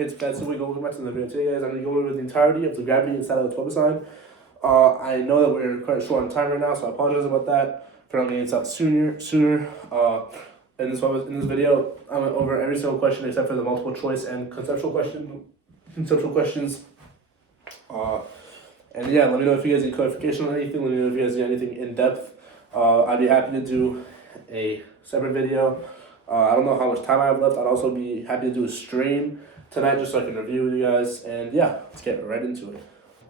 It's Betsy. Welcome back to the video today, guys. I'm going to go over the entirety of the gravity inside of the Webassign. I know that we're quite short on time right now, so I apologize about that. For getting it out sooner. In this video, I went over every single question except for the multiple choice and conceptual questions. And yeah, let me know if you guys need clarification on anything. Let me know if you guys need anything in depth. I'd be happy to do a separate video. I don't know how much time I have left. I'd also be happy to do a stream tonight just so I can review with you guys. And yeah, let's get right into it.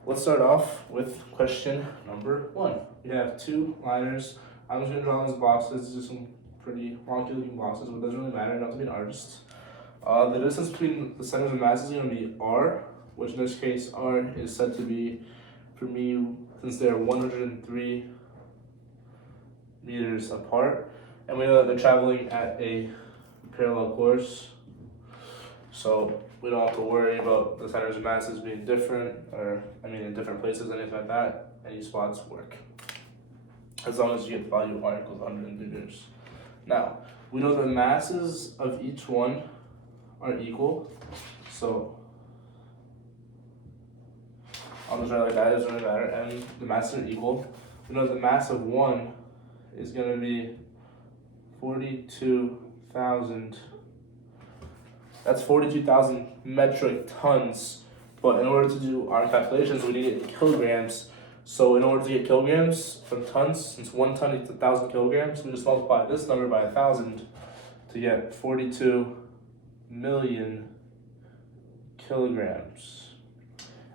Let's start off with question number 1. We have 2 liners. I'm just going to draw these boxes. These are some pretty wonky looking boxes, but it doesn't really matter. Not to be an artist. The distance between the centers of mass is going to be r, which in this case r is said to be, for me, since they're 103 meters apart, and we know that they're traveling at a parallel course, so we don't have to worry about the centers of masses being different, in different places, anything like that. Any spots work, as long as you get the value of r equals 103 meters. Now, we know the masses of each one are equal, so I'll just write like that, it doesn't really matter, and the masses are equal. We know the mass of 1 is going to be 42,000. That's 42,000 metric tons. But in order to do our calculations, we need it in kilograms. So in order to get kilograms from tons, since 1 ton equals 1,000 kilograms, we just multiply this number by 1,000 to get 42 million kilograms.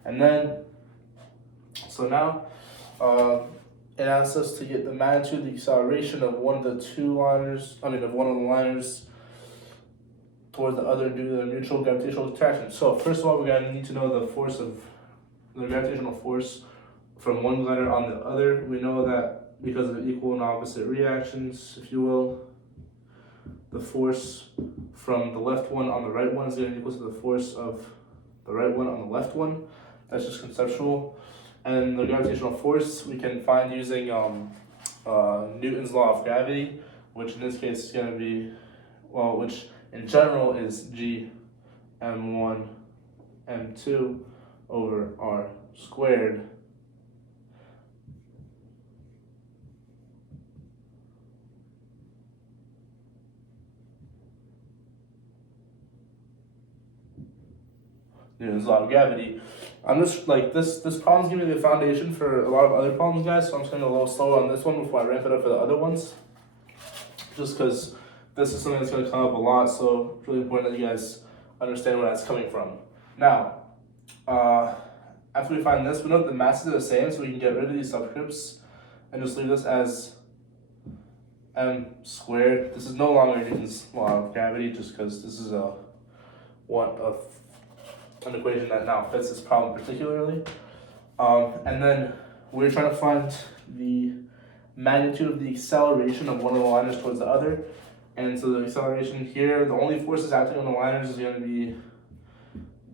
And then, so now, it asks us to get the magnitude of the acceleration of one of the liners towards the other due to the mutual gravitational attraction. So first of all, we're gonna need to know the gravitational force from one glider on the other. We know that because of equal and opposite reactions, if you will, the force from the left one on the right one is gonna equal to the force of the right one on the left one. That's just conceptual. And the gravitational force we can find using Newton's law of gravity, which in this case is going to be, which in general is G m1 m2 over r squared. Newton's law of gravity. I'm just like this problem's giving me the foundation for a lot of other problems, guys, so I'm just going to go a little slower on this one before I ramp it up for the other ones. Just because this is something that's going to come up a lot, so it's really important that you guys understand where that's coming from. Now, after we find this, we know that the masses are the same, so we can get rid of these subscripts and just leave this as m squared. This is no longer Newton's law of gravity, just because this is an equation that now fits this problem particularly. And then we're trying to find the magnitude of the acceleration of one of the liners towards the other. And so the acceleration here, the only forces acting on the liners is going to be,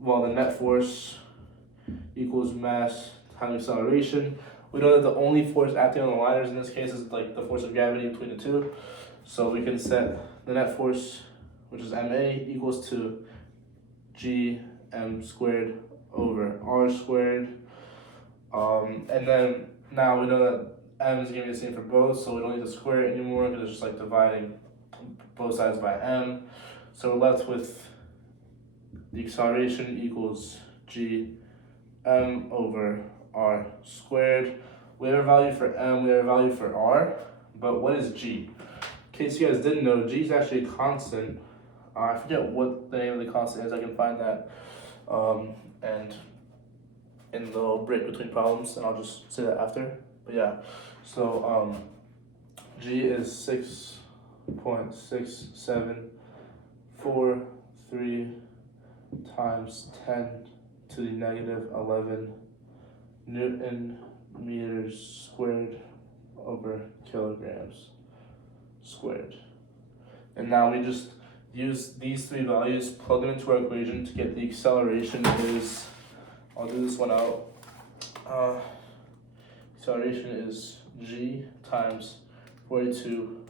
the net force equals mass times acceleration. We know that the only force acting on the liners in this case is like the force of gravity between the two. So we can set the net force, which is ma, equals to g m squared over r squared. And then now we know that m is going to be the same for both, so we don't need to square it anymore because it's just like dividing both sides by m. So we're left with the acceleration equals g m over r squared. We have a value for m, we have a value for r, but what is g? In case you guys didn't know, g is actually a constant. I forget what the name of the constant is, I can find that. And in the little break between problems, and I'll just say that after. But yeah, so G is 6.6743 times 10 to the negative 11 Newton meters squared over kilograms squared. And now we just use these 3 values, plug them into our equation to get the acceleration is, I'll do this one out. Acceleration is g times 42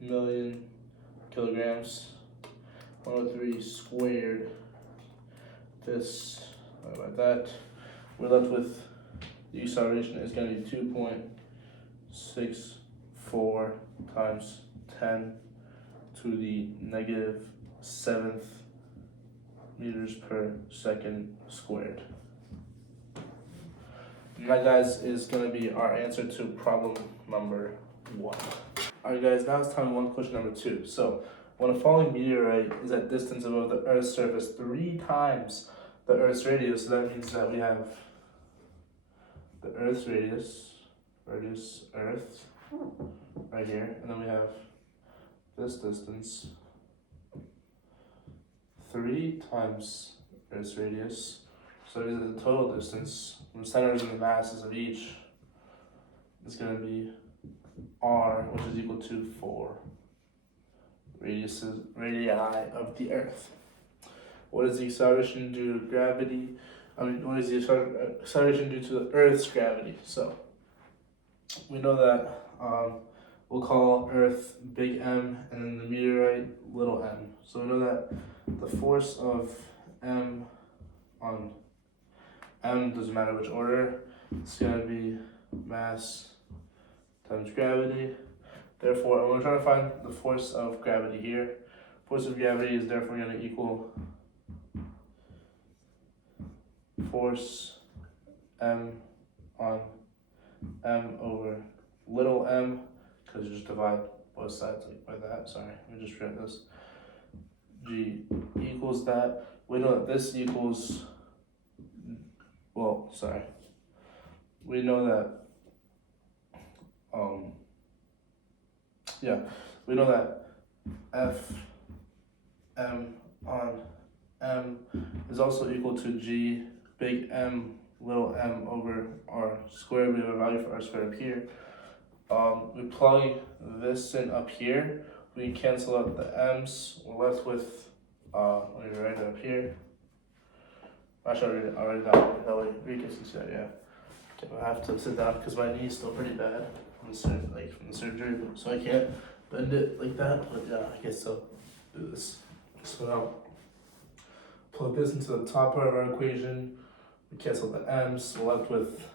million kilograms, 103 squared this, about that, we're left with the acceleration is going to be 2.64 times 10 to the negative 7th meters per second squared. And that, guys, is going to be our answer to problem number 1. Alright, guys, now it's time for question number 2. So, when a falling meteorite is at distance above the Earth's surface 3 times the Earth's radius, so that means that we have the Earth's radius, Earth, right here, and then we have this distance, 3 times Earth's radius, so the total distance, from the centers and the masses of each, is going to be r, which is equal to 4 radii of the Earth. What is the acceleration due to gravity? What is the acceleration due to the Earth's gravity? So, we know that we'll call Earth big M and then the meteorite little m. So we know that the force of M on M, doesn't matter which order, it's going to be mass times gravity. Therefore, we're trying to find the force of gravity here. Force of gravity is therefore going to equal force M on M over little m, because you just divide both sides like by that. Sorry, let me just write this. G equals that. We know that this equals, we know that, we know that F M on M is also equal to G big M little m over r squared. We have a value for r squared up here. We plug this in up here. We cancel out the m's. We're left with, let me write it up here. Actually, I'll write it down. That way we can see that, yeah. Okay, I have to sit down because my knee's still pretty bad from the surgery, so I can't bend it like that. But yeah, I guess I'll do this. So now, plug this into the top part of our equation. We cancel the m's. We're left with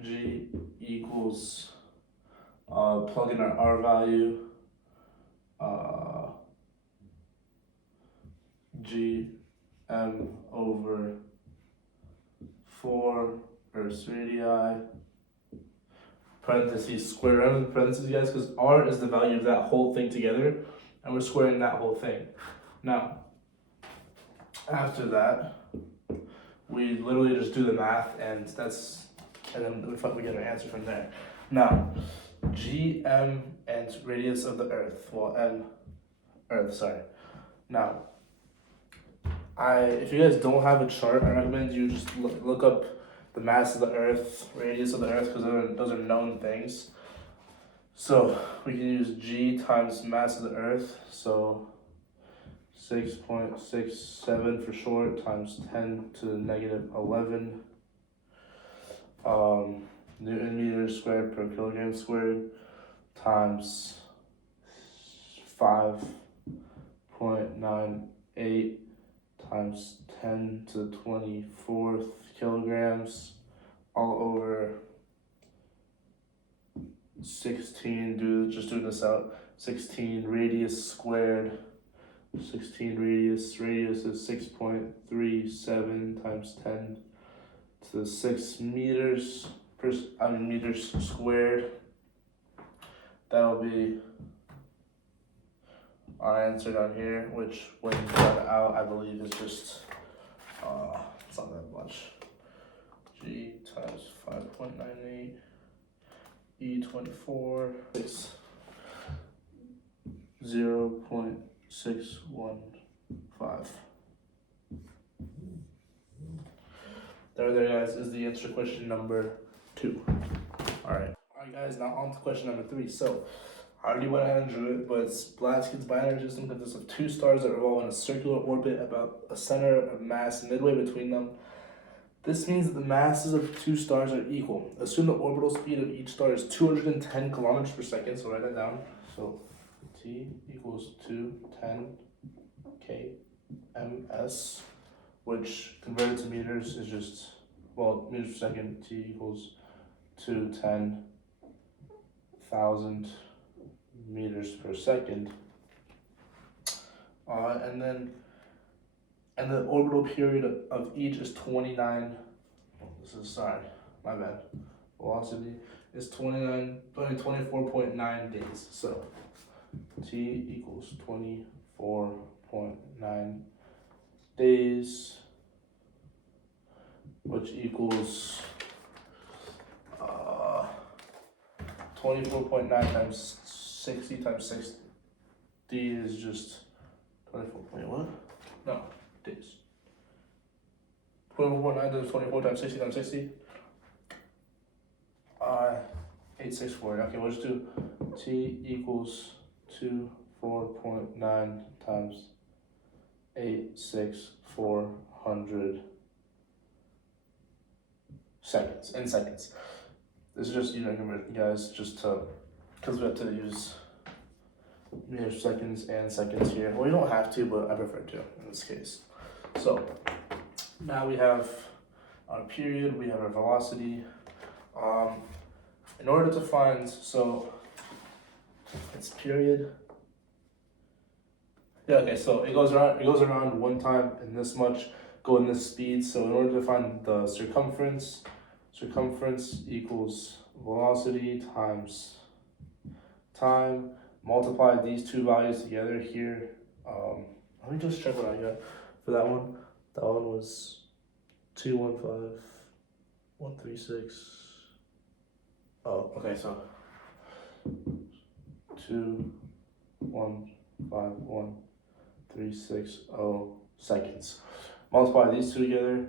G equals, plug in our R value, G M over 4 Earth's radii, parentheses, square root of the parentheses, guys, because R is the value of that whole thing together, and we're squaring that whole thing. Now, after that, we literally just do the math, and then we get our answer from there. Now, G, M, and radius of the Earth. Well, M, Earth, sorry. Now, if you guys don't have a chart, I recommend you just look up the mass of the Earth, radius of the Earth, because those are known things. So, we can use G times mass of the Earth, so 6.67 for short, times 10 to the negative 11 Newton meters squared per kilogram squared, times 5.98 times 10 to the 24th kilograms, all over 16, just doing this out, 16 radius squared, 16 radius is 6.37 times 10 to the 6 meters meters squared. That'll be our answer down here, which when done out, I believe is just, it's not that much. G times 5.98, E24, 0.615. There, guys, is the answer to question number 2. Alright, guys, now on to question number 3. So, I already went ahead and drew it, but Blaskine's binary system consists of 2 stars that revolve in a circular orbit about a center of mass midway between them. This means that the masses of 2 stars are equal. Assume the orbital speed of each star is 210 kilometers per second, so write that down. So, T equals 210 kms. which converted to meters is just, well, meters per second, T equals to 10,000 meters per second. And the orbital period of each is 29, my bad. Velocity is 24.9 days. So T equals 24.9 days, which equals 24.9 times 60 times 60 is just 24 point what? No, days. 24.9 times 24 times 60 times 60. 864. Okay, we'll just do T equals 24.9 times 86400 seconds in seconds. This is just unit conversion, guys, just to, because we have to use meters, seconds, and seconds here. Well, you don't have to, but I prefer to in this case. So now we have our period, we have our velocity. In order to find, so it's period. Yeah, okay, so it goes around one time in this much, going this speed. So in order to find the circumference equals velocity times time, multiply these two values together here. Let me just check what I got for that one. That one was 215,136. Oh, okay, so 215,136 seconds. Multiply these two together,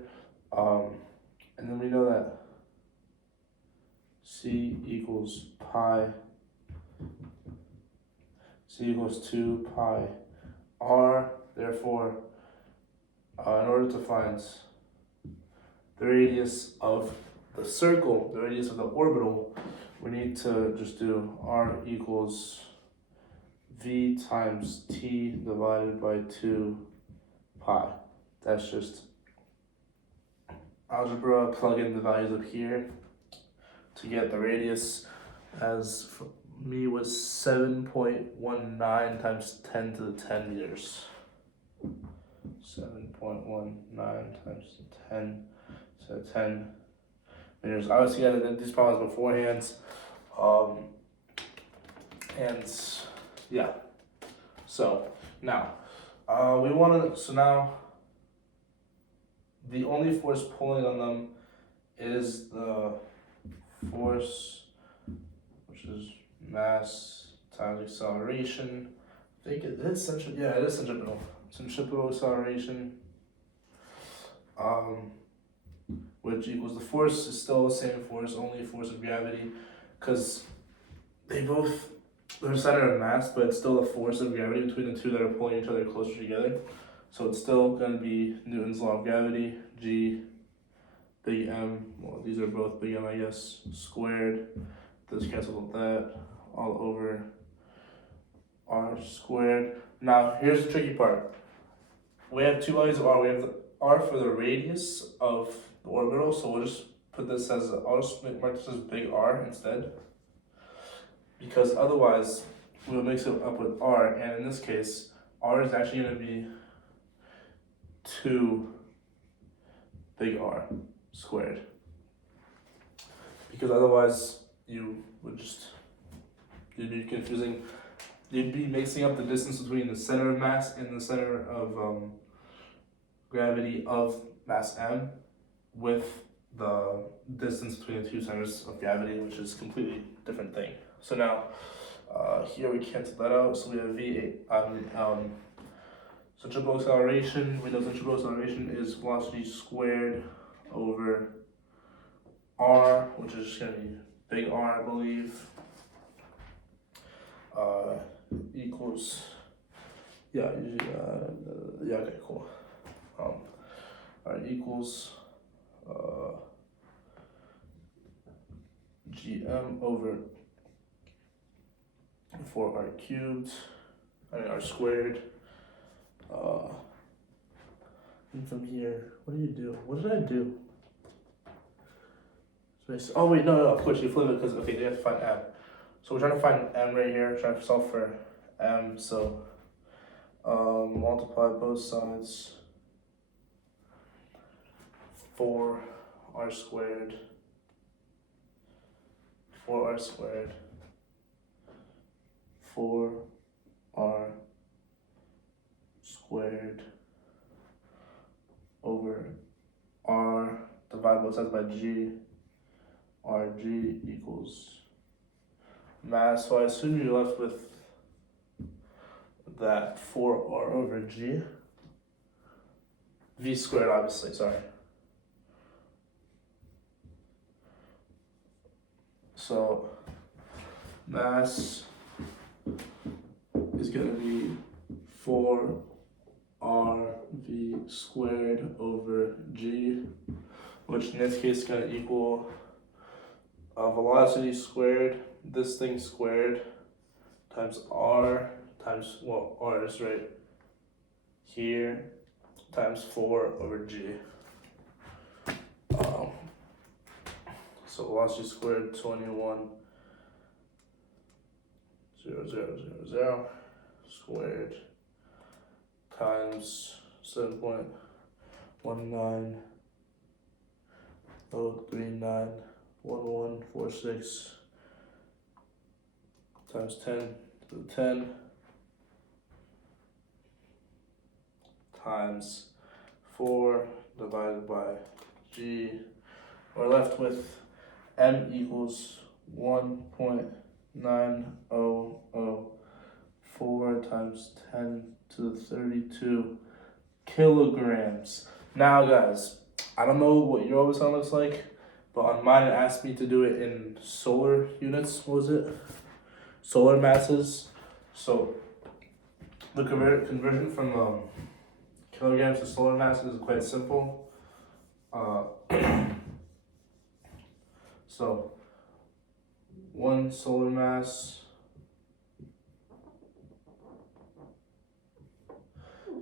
and then we know that C equals 2 pi r. Therefore, in order to find the radius of the circle, the radius of the orbital, we need to just do r equals v times t divided by 2 pi. That's just algebra. Plug in the values up here to get the radius. As for me was 7.19 times 10 to the 10 meters. 7.19 times 10 to 10 meters. Obviously, I did these problems beforehand. And yeah. So now, now the only force pulling on them is the force, which is mass times acceleration. I think it is centripetal. Yeah, it is centripetal. Centripetal acceleration. Which equals the force is still the same force, only force of gravity, because they're center of mass, but it's still a force of gravity between the two that are pulling each other closer together. So it's still going to be Newton's law of gravity, G, big M, well, these are both big M, I guess, squared, this cancels that, all over R squared. Now, here's the tricky part. We have two values of R. We have the R for the radius of the orbital, so we'll just put this as, I'll just mark this as big R instead, because otherwise we'll mix it up with R, and in this case, R is actually going to be 2 big R squared, because otherwise you'd be mixing up the distance between the center of mass and the center of gravity of mass M with the distance between the two centers of gravity, which is a completely different thing. So now here we cancel that out, so we have V8 centripetal acceleration. We know centripetal acceleration is velocity squared over R, which is just going to be big R, I believe, equals, okay, cool. Equals GM over 4R cubed, R squared. And from here, what do you do? What did I do? Oh wait, no, of course you flip it because okay, you have to find m. So we're trying to find m right here. Trying to solve for m. So multiply both sides. 4r squared. 4r squared. 4r squared over r divided both sides by g. Rg equals mass. So I assume you're left with that 4r over g. V squared, obviously, sorry. So mass is going to be 4rv squared over g, which in this case is going to equal velocity squared, this thing squared, times r, times, well, r is right here, times 4 over g. So velocity squared 21,000 squared times 7.190391146 times 10 to the 10 times 4 divided by g. We're left with m equals 1.9004 times 10 to the 32 kilograms. Now guys, I don't know what your Webassign looks like, but on mine it asked me to do it in solar units. What was it? Solar masses. So the conversion from kilograms to solar masses is quite simple. So 1 solar mass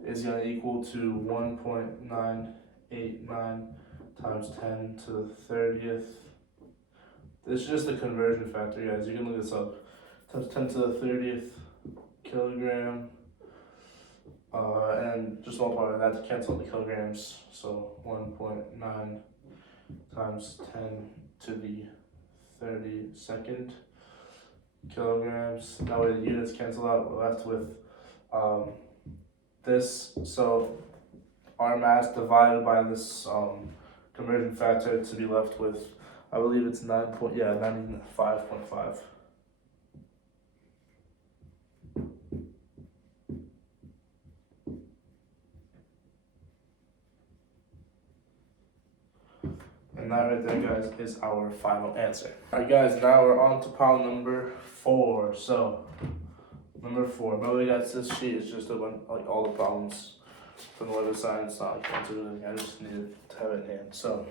is going to equal to 1.989 times 10 to the 30th. This is just the conversion factor, guys. You can look this up. Times 10 to the 30th kilogram. And just multiply that to cancel the kilograms. So 1.9 times 10 to the 32nd kilograms. That way the units cancel out. We're left with this. So our mass divided by this conversion factor to be left with, I believe it's 95.5. And that right there, guys, is our final answer. Alright guys, now we're on to problem number 4. So, number 4. By the way guys, this sheet is just a bunch, like all the problems from the Webassign. It's not like anything, I just needed to have it in hand. So,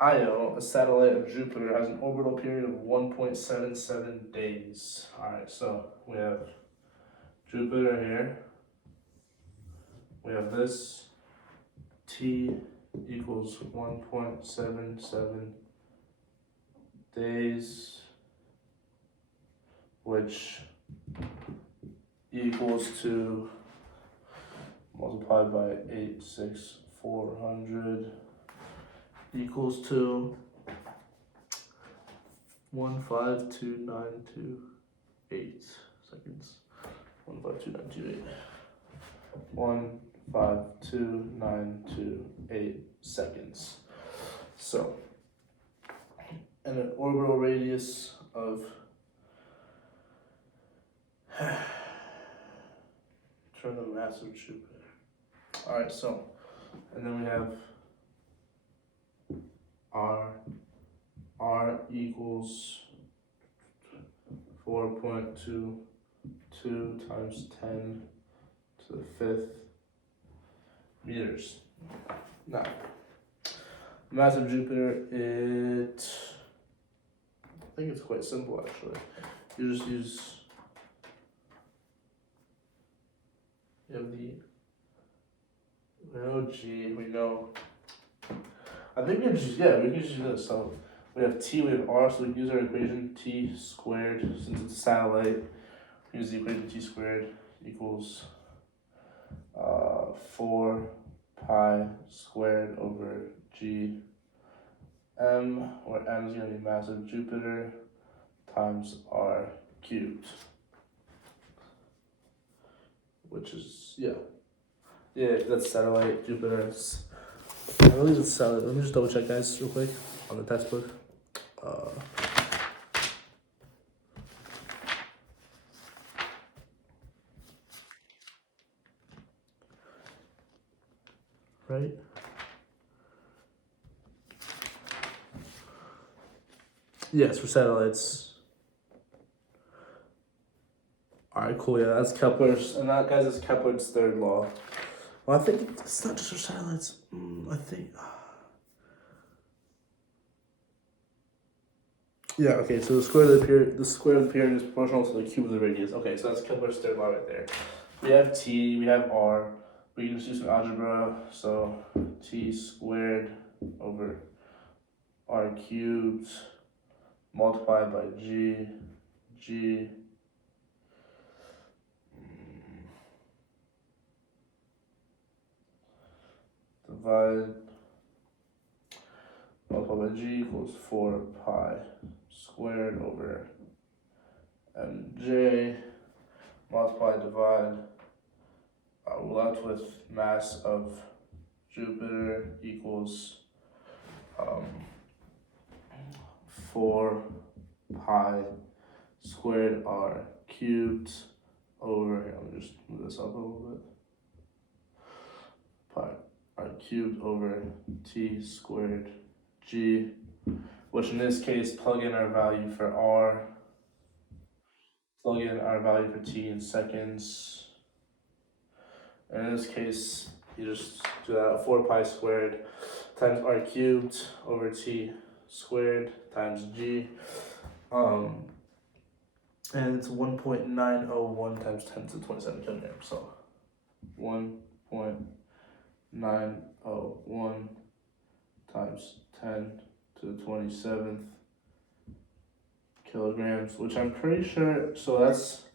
Io, a satellite of Jupiter, has an orbital period of 1.77 days. Alright, so we have Jupiter here. We have this T equals 1.77 days, which equals to, multiplied by 86400, equals to 152,928 seconds. 152,928. 152,928 seconds. So, and an orbital radius of turn the mass of Jupiter. Alright, so, and then we have R equals 4.22 times 10 to the 5th meters. Now, mass of Jupiter, I think it's quite simple actually. You just use, you have the We know G, we know. I think we can just, yeah, we can just do this. So we have T, we have R, so we can use our equation T squared, since it's a satellite. Use the equation T squared equals 4 pi squared over G M, where M is going to be mass of Jupiter times R cubed. Which is, yeah, that's satellite, Jupiter. I believe it's satellite. Let me just double check, guys, real quick on the textbook. Right? Yes, for satellites. Alright, cool, yeah, that's Kepler's, and that, guys, is Kepler's third law. Well, I think it's not just for satellites. I think. Yeah, okay, so the square of the period is proportional to the cube of the radius. Okay, so that's Kepler's third law right there. We have T, we have R. We can just do some algebra. So T squared over R cubed multiplied by G divide multiplied by G equals 4 pi squared over MJ multiply divide. We're left with mass of Jupiter equals 4 pi squared R cubed over, here, let me just move this up a little bit, pi R cubed over T squared G, which in this case, plug in our value for R, plug in our value for T in seconds. And in this case, you just do that 4 pi squared times R cubed over T squared times G. And it's 1.901 times 10 to the 27 kilograms. So 1.901 times 10 to the 27th kilograms, which I'm pretty sure, so that's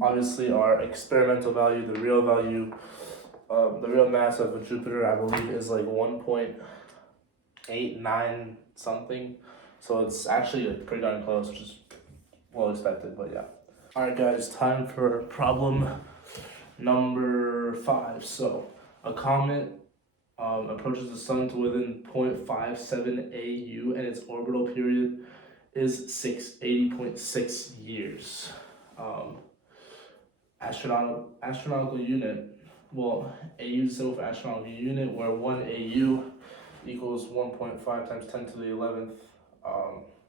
obviously our experimental value. The real value, the real mass of Jupiter, I believe, is like 1.89 something. So it's actually like pretty darn close, which is well expected, but yeah. Alright guys, time for problem number 5. So a comet approaches the sun to within 0.57 AU and its orbital period is 80.6 years. Astronomical unit, well, AU is symbol for astronomical unit, where 1 AU equals 1.5 times 10 to the 11th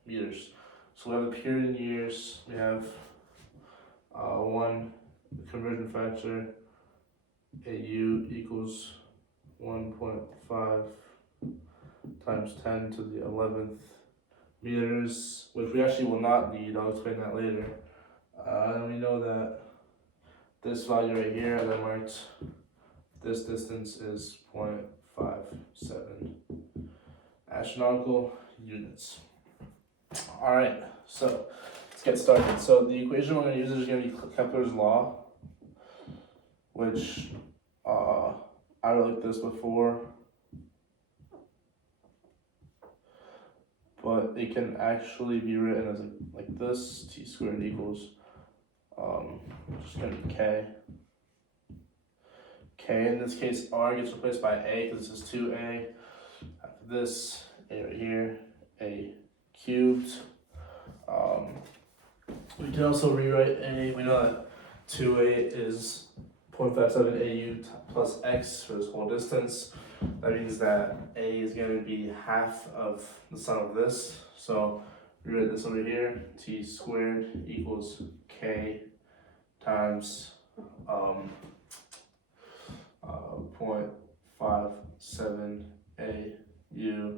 meters. So we have a period in years, we have 1 conversion factor, AU equals 1.5 times 10 to the 11th meters, which we actually will not need. I'll explain that later. And we know that this value right here, as I marked, this distance is 0.57 astronomical units. Alright, so let's get started. So the equation we're going to use is going to be Kepler's law, which I wrote like this before, but it can actually be written as like this: T squared equals just going to be K. K in this case, R gets replaced by A because this is 2A. After this, A right here, A cubed. We can also rewrite A. We know that 2A is 0.57 AU plus X for this whole distance. That means that A is going to be half of the sum of this. So rewrite this over here. T squared equals K times 0.57 AU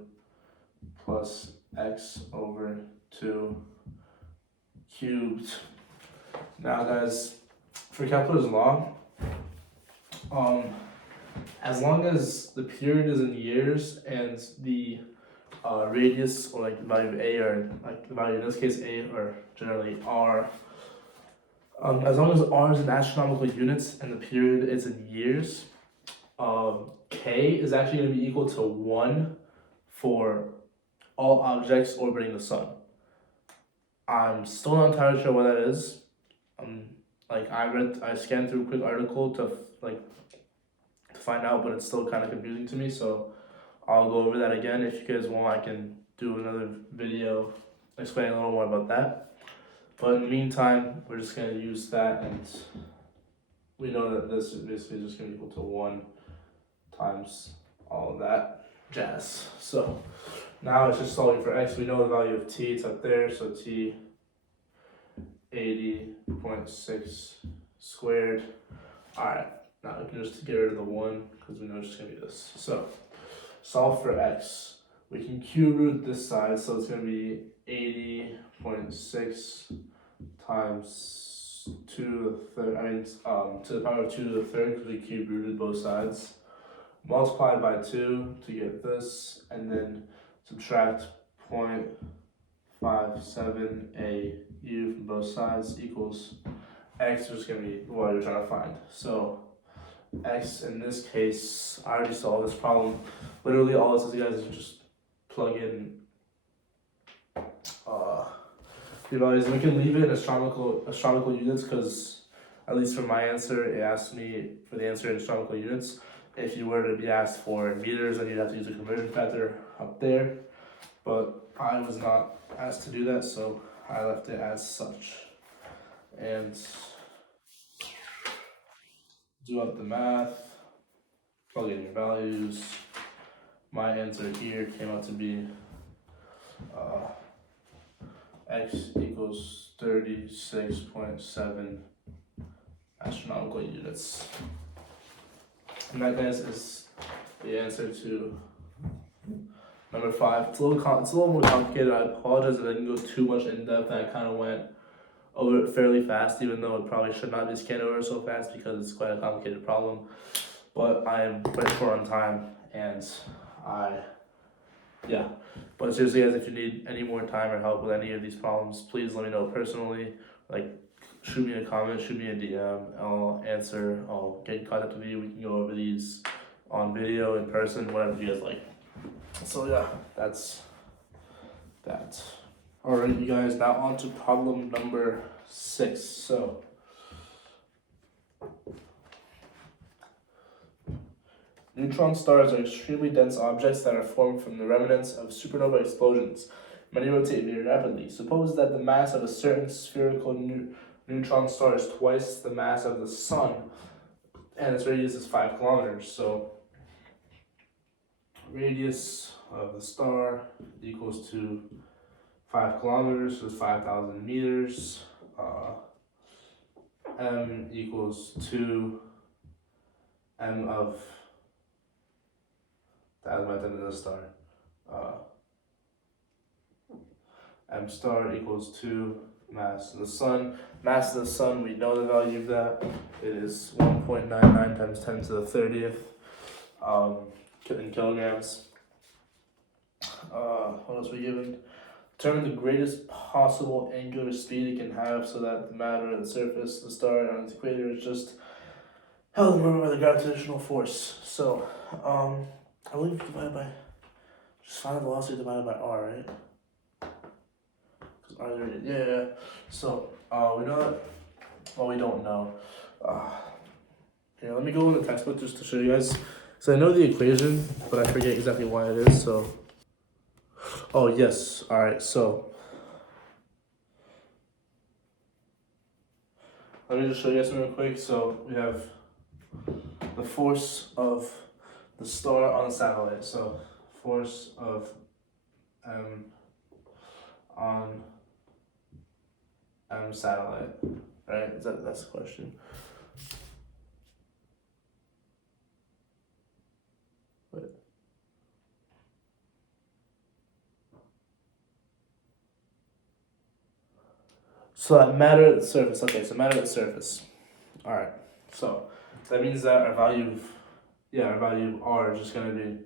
plus X over 2 cubed. Now guys, for Kepler's law, as long as the period is in years and the radius or like the value of a, or like the value in this case a, or generally r, as long as r is in astronomical units and the period is in years, k is actually going to be equal to 1 for all objects orbiting the sun. I'm still not entirely sure what that is. I scanned through a quick article to find out, but it's still kind of confusing to me. So I'll go over that again. If you guys want, I can do another video explaining a little more about that. But in the meantime, we're just gonna use that, and we know that this is basically just gonna be equal to 1 times all of that jazz. So now it's just solving for x. We know the value of t, it's up there, so t 80.6 squared. Alright, now we can just get rid of the 1 because we know it's just going to be this. So solve for x. We can cube root this side, so it's going to be 80.6 times 2 to the third, to the power of 2 to the third, because we cube rooted both sides. Multiply by 2 to get this, and then subtract 0.57 AU from both sides equals x, which is going to be what you're trying to find. So x in this case, I already solved this problem. Literally all this is, you guys, is just plug in the values. We can leave it in astronomical units, because at least for my answer, it asked me for the answer in astronomical units. If you were to be asked for meters, then you'd have to use a conversion factor up there. But I was not asked to do that, so I left it as such. And do up the math, plug in your values. My answer here came out to be x equals 36.7 astronomical units. And that, guys, is the answer to number 5. It's a little more complicated. I apologize that I didn't go too much in depth. I kind of went over it fairly fast, even though it probably should not be scanned over so fast because it's quite a complicated problem. But I am quite short on time, and But seriously, guys, if you need any more time or help with any of these problems, please let me know personally. Shoot me a comment, shoot me a DM. I'll answer. I'll get in contact with you. We can go over these on video, in person, whatever you guys like. So yeah, that's that. Alright, you guys, now on to problem number 6. So neutron stars are extremely dense objects that are formed from the remnants of supernova explosions. Many rotate very rapidly. Suppose that the mass of a certain spherical neutron star is twice the mass of the sun, and its radius is 5 kilometers. So radius of the star equals to 5 kilometers, so 5,000 meters. M equals 2 M of the element of the star. M star equals 2 mass of the sun. Mass of the sun, we know the value of that. It is 1.99 times 10 to the 30th in kilograms. What else are we given? Determine the greatest possible angular speed it can have so that the matter at the surface of the star on its equator is just held in by the gravitational force. So, I believe divided by, just find the velocity divided by r, right? Because r is radius. Yeah. So, we know that, well, we don't know. Here, let me go in the textbook just to show you guys. So I know the equation, but I forget exactly why it is, so. Oh, yes. All right, so let me just show you guys something real quick. So we have the force of the star on the satellite. So force of M on M satellite, right? That's the question. Wait. So that matter at the surface. Okay, so matter at the surface. All right. So that means that our value of our value of r is just going to be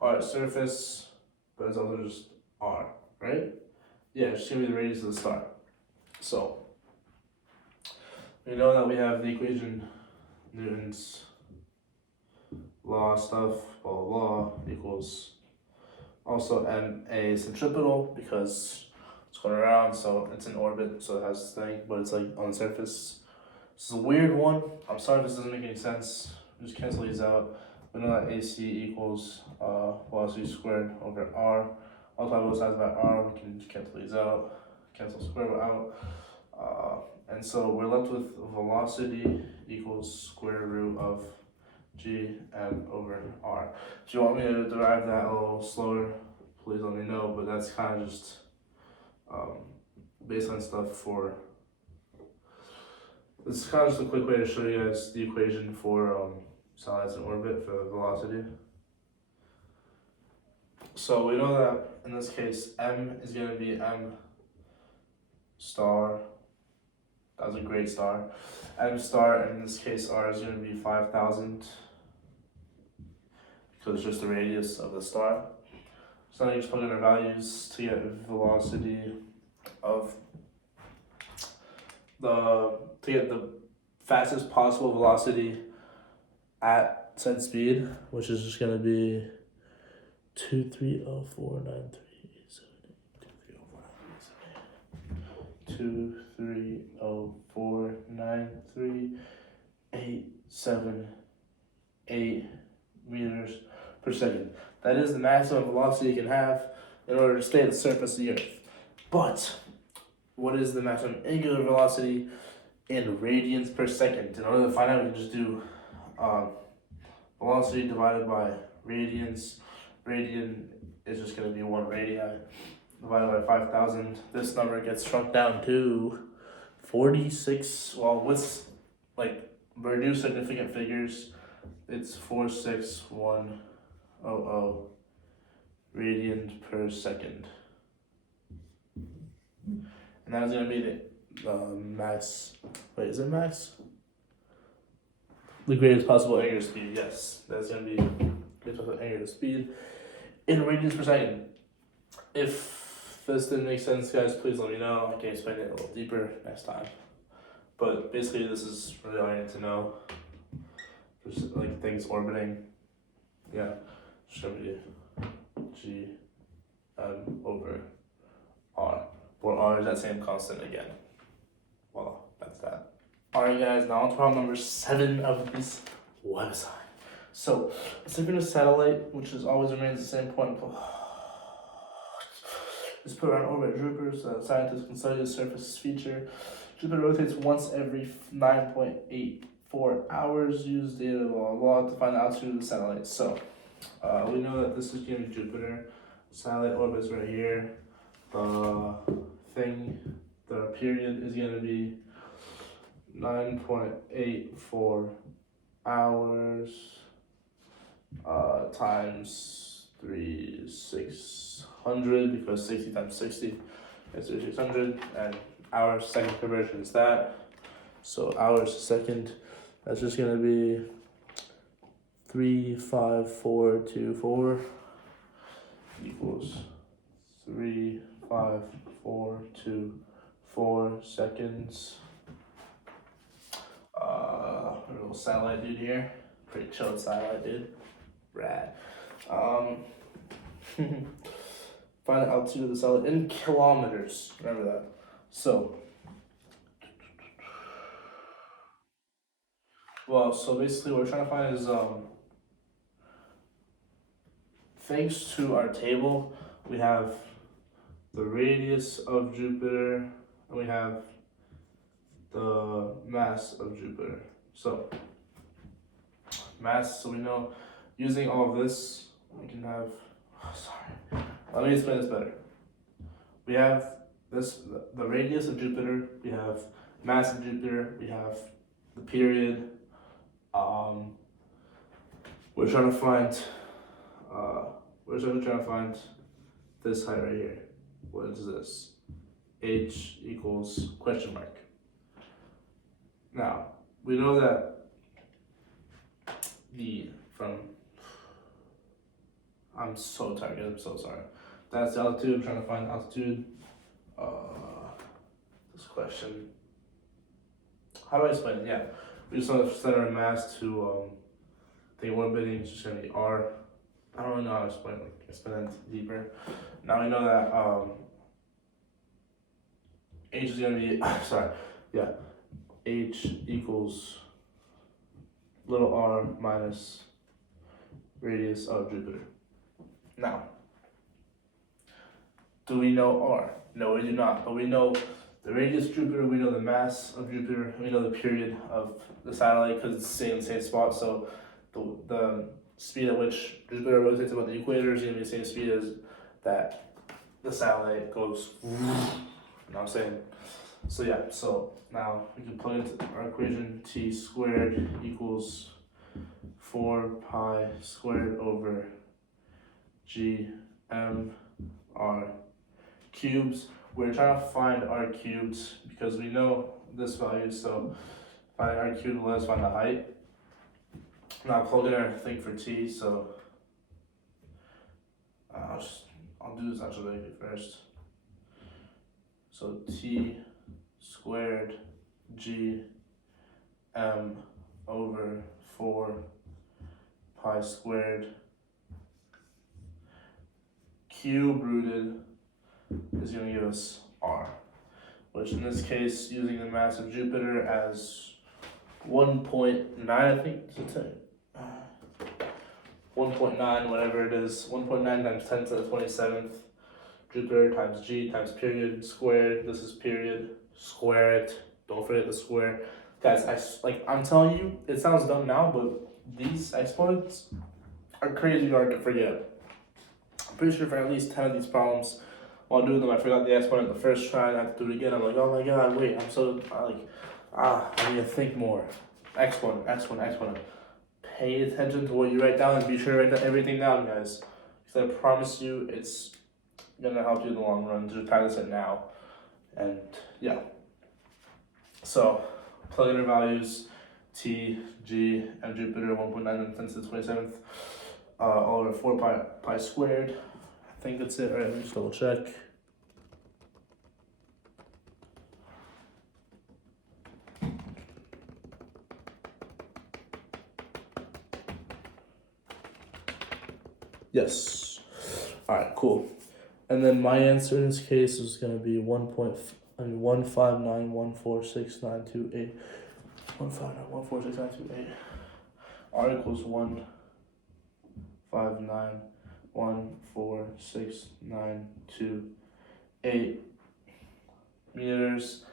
r at surface, but it's also just r, right? Yeah, it's just going to be the radius of the star. So, we know that we have the equation Newton's law stuff, blah, blah, blah, equals also ma centripetal because it's going around, so it's in orbit, so it has this thing, but it's like on the surface. This is a weird one. I'm sorry if this doesn't make any sense. Just cancel these out. We know that AC equals velocity squared over r. Multiply both sides by r. We can cancel these out. Cancel square root out. And so we're left with velocity equals square root of gm over r. If you want me to derive that a little slower, please let me know. But that's kind of just baseline stuff for. This is kind of just a quick way to show you guys the equation for satellites in orbit for velocity. So we know that in this case, m is going to be m star. That was a great star. M star, and in this case, r is going to be 5,000 because it's just the radius of the star. So now you just plug in our values to get velocity of to get the fastest possible velocity at said speed, which is just going to be 2304938 meters per second. That is the maximum velocity you can have in order to stay at the surface of the Earth. But what is the maximum angular velocity in radians per second? In order to find out, we can just do velocity divided by radians. Radian is just going to be 1 radii divided by 5,000. This number gets shrunk down to 46. Well, with like reduced significant figures, it's 46100 radians per second. And that's going to be the max. Wait, is it max? The greatest possible angular speed. Yes, that's going to be greatest possible angular speed in radians per second. If this didn't make sense, guys, please let me know. I can explain it a little deeper next time. But basically, this is really all I need to know. Just like things orbiting. Yeah, just going to be g over r. Where r is that same constant again. Well, that's that. Alright guys, now on to problem number 7 of this Webassign. So, a synchronous satellite, which is always remains the same point, is put around orbit Jupiter so that scientists can study the surface feature. Jupiter rotates once every 9.84 hours. Use data blah blah to find the altitude of the satellite. So, we know that this is going to be Jupiter. The satellite orbits right here. The period is going to be 9.84 hours times 3,600 because 60 times 60 is 3,600, and hours second conversion is that. So hours second, that's just going to be 35424 equals 35424 seconds. A little satellite dude here. Pretty chilled satellite dude. Rad. Find the altitude of the satellite in kilometers. Remember that. So, basically what we're trying to find is thanks to our table, we have the radius of Jupiter and we have the mass of Jupiter. So mass, so we know using all of this, we can have, let me explain this better. We have this, the radius of Jupiter, we have mass of Jupiter, we have the period. We're trying to find this height right here. What is this? H equals question mark. Now, we know that from. I'm so tired. I'm so sorry. That's the altitude. I'm trying to find altitude. This question. How do I explain it? Yeah, we just want to set our mass to the orbiting is just gonna be r. I don't really know how to explain it deeper. Now we know that h is gonna be h equals little r minus radius of Jupiter. Now, do we know r? No, we do not. But we know the radius of Jupiter, we know the mass of Jupiter, we know the period of the satellite because it's staying in the same spot. So the speed at which Jupiter rotates about the equator is going to be the same speed as that the satellite goes. You know what I'm saying? So yeah, so now we can plug into our equation. T squared equals 4 pi squared over g m r cubes. We're trying to find r cubed because we know this value, so find r cubed, let's find the height. Now plug in our thing for t, so I'll do this actually first. So t squared g m over 4 pi squared cube rooted is going to give us r, which in this case, using the mass of Jupiter as 1.9, I think, 1.9, whatever it is, 1.9 times 10 to the 27th, Jupiter times g times period squared. This is period, square it, don't forget the square. Guys, I'm telling you, it sounds dumb now, but these exponents are crazy hard to forget. I'm pretty sure for at least 10 of these problems, while doing them, I forgot the exponent the first try, and I have to do it again. I'm like, oh my god, wait, I need to think more. Exponent. Pay attention to what you write down and be sure to write everything down, guys. Because I promise you, it's gonna help you in the long run. Just practice it now. And yeah. So, plug in your values. T, G, and Jupiter, 1.9 times 10 to the 27th. All over 4 pi squared. I think that's it. Alright, let me just double check. Yes. Alright, cool. And then my answer in this case is going to be 1.5914692.8. 159146928. R equals 159146928 meters.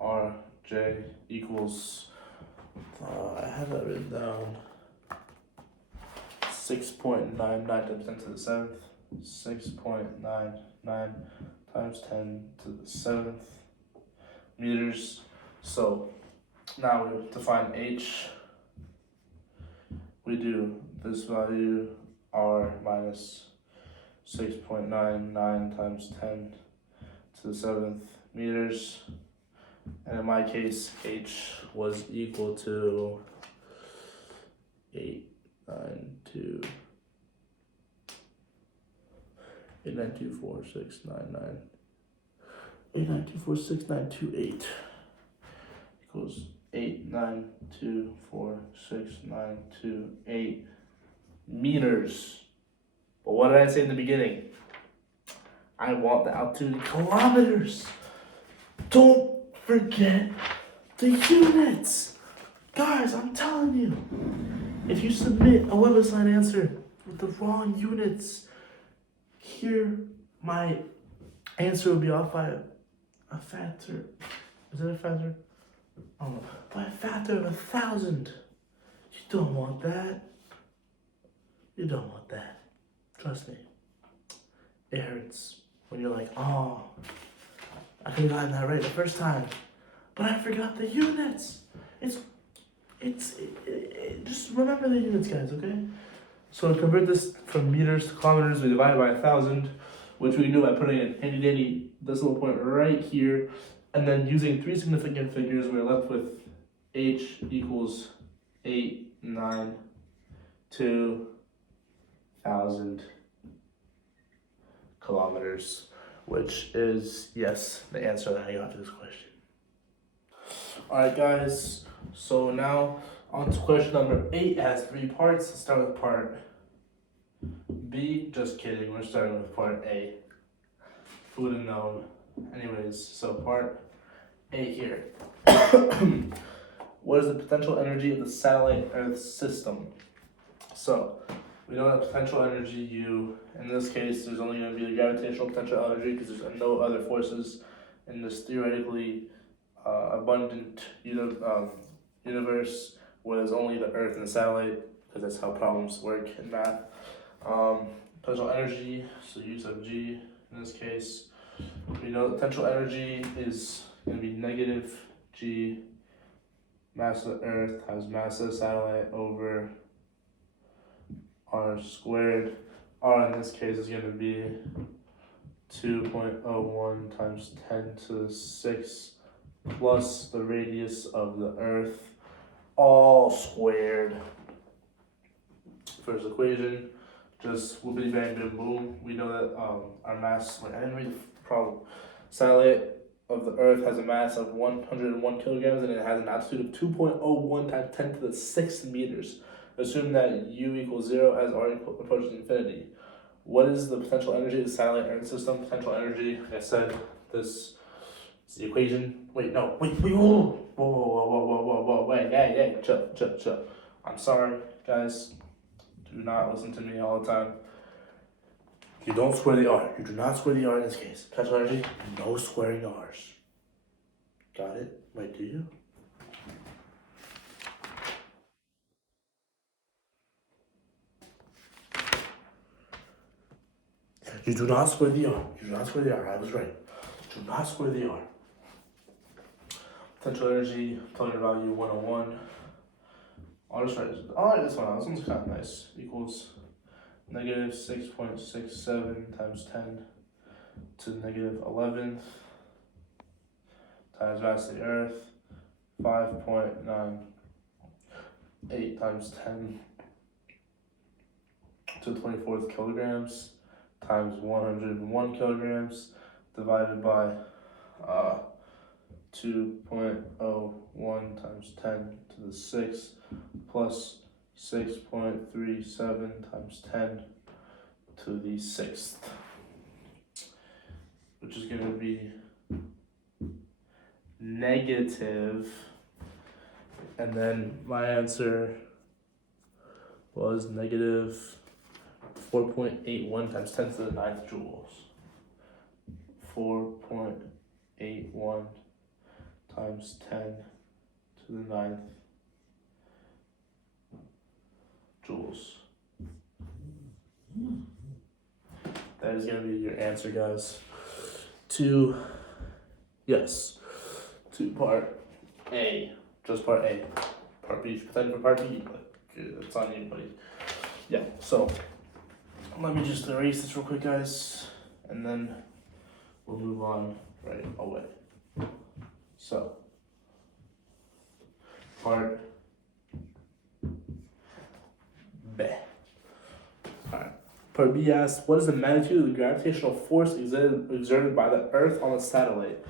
RJ equals, I have that written down, 6.99 times 10 to the 7th, 6.99 times 10 to the 7th meters. So now we have to find h. We do this value, r minus 6.99 times 10 to the 7th meters. And in my case, h was equal to 8924699 equals 892469928 meters. But what did I say in the beginning? I want the altitude in kilometers. Don't forget the units. Guys, I'm telling you, if you submit a Webassign answer with the wrong units, here my answer will be off by a factor. Is it a factor? I don't know. By a factor of 1,000. You don't want that. You don't want that. Trust me. It hurts when you're like, oh, I could have gotten that right the first time, but I forgot the units. Just remember the units, guys, okay? So to convert this from meters to kilometers, we divide it by 1,000, which we can do by putting a handy dandy decimal point right here, and then using three significant figures, we're left with h equals 892,000 kilometers, which is, yes, the answer that I got to this question. Alright guys, so now on to question number 8. It has 3 parts. Let's start with part B. Just kidding, we're starting with part A. Who would have known? Anyways, so part A here. What is the potential energy of the satellite Earth system? So, we know that potential energy U, in this case, there's only going to be the gravitational potential energy because there's no other forces in this theoretically abundant universe where there's only the Earth and the satellite, because that's how problems work in math. Potential energy, so U sub G in this case. We know potential energy is going to be negative G mass of the Earth times mass of the satellite over R squared. R in this case is going to be 2.01 times 10 to the 6 plus the radius of the Earth, all squared. First equation, just whoopity bang boom boom. We know that our mass, I didn't read the problem. Satellite of the Earth has a mass of 101 kilograms and it has an altitude of 2.01 times 10 to the 6 meters. Assume that U equals 0 as R approaches infinity. What is the potential energy of the satellite Earth system? Potential energy, like I said, this is the equation. Wait, whoa, wait, hey, chill. I'm sorry, guys. Do not listen to me all the time. You don't square the R. You do not square the R in this case. Potential energy, no squaring R's. Got it? Wait, do you? You do not square the R. You do not square the R. I was right. Do not square the R. Potential energy, telling your value 101. I'll just write this. I'll write this one out. This one's kind of nice. Equals negative 6.67 times 10 to the negative 11th times mass of the Earth, 5.98 times 10 to the 24th kilograms times 101 kilograms divided by 2.01 times 10 to the 6th plus 6.37 times 10 to the 6th, which is going to be negative, and then my answer was negative 4.81 times 10 to the 9th joules. 4.81 times 10 to the 9th joules. That is going to be your answer, guys. To part A. Just part A. Part B, pretend for part B, but it's on you, buddy. Yeah, so let me just erase this real quick, guys, and then we'll move on right away. So, part B. Alright. Part B asks, what is the magnitude of the gravitational force exerted by the Earth on the satellite?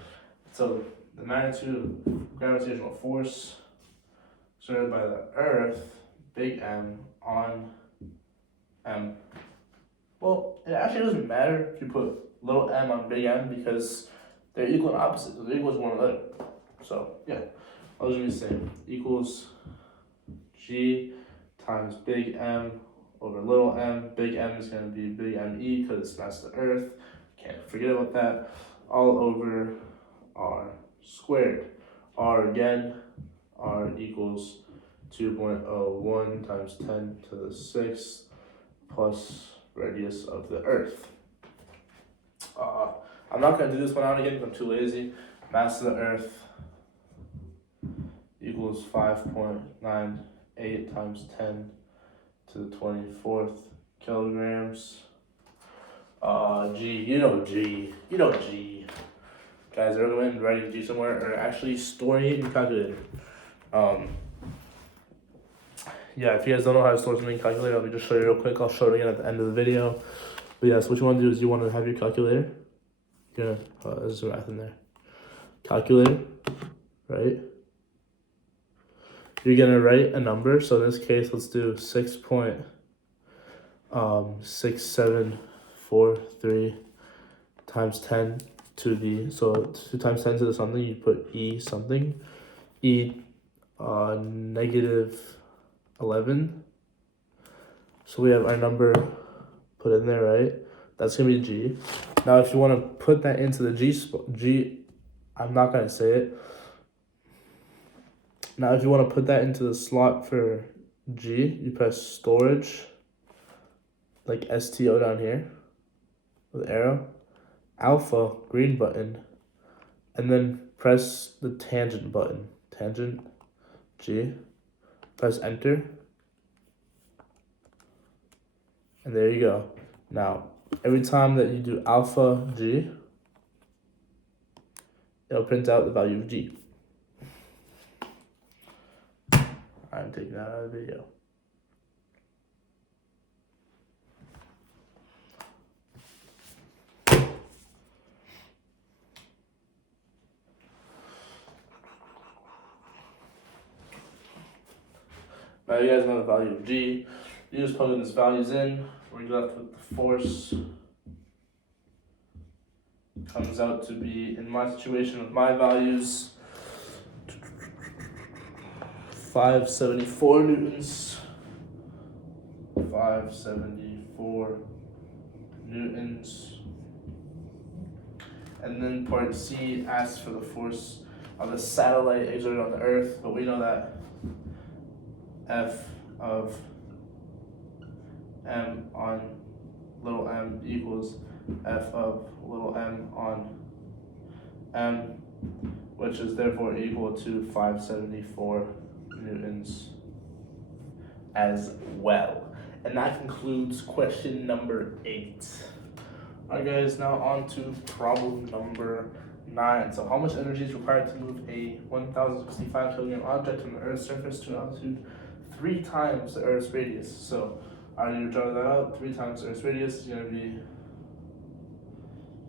So, the magnitude of gravitational force exerted by the Earth, big M, on M. Well, it actually doesn't matter if you put little m on big M because they're equal and opposite. So they're equal to one another. So, yeah, I'll just be the same. Equals G times big M over little m. Big M is going to be big ME because it's mass of the Earth. Can't forget about that. All over R squared. R again. R equals 2.01 times 10 to the 6th plus radius of the Earth. I'm not going to do this one out again because I'm too lazy. Mass of the Earth equals 5.98 times 10 to the 24th kilograms. G. You know G. Guys, are going writing G somewhere or actually storing it in your calculator. yeah, if you guys don't know how to store something in calculator, let me just show you real quick. I'll show it again at the end of the video. But yeah, so what you want to do is you want to have your calculator. You're gonna, there's some math in there. Calculator, right? You're gonna write a number. So in this case, let's do 6.6743 times 10 to the, so 2 times 10 to the something, you put e something, negative 11. So we have our number put in there, right? That's gonna be g. Now if you want to put that into the g, I'm not gonna say it. Now if you want to put that into the slot for g, you press storage, like STO down here, with arrow, alpha, green button, and then press the tangent button, tangent, G, press enter, and there you go. Now, every time that you do alpha G, it'll print out the value of G. I'm taking that out of the video. Now you guys know the value of G. You just plug in these values in. We're left with the force. Comes out to be, in my situation with my values, 574 newtons. 574 newtons. And then part C asks for the force of the satellite exerted on the Earth, but we know that F of m on little m equals F of little m on m, which is therefore equal to 574 newtons as well. And that concludes question number 8. Alright guys, now on to problem number 9. So how much energy is required to move a 1,065 kilogram object from the Earth's surface to an altitude 3 times the Earth's radius? So I already draw that out. 3 times the Earth's radius is going to be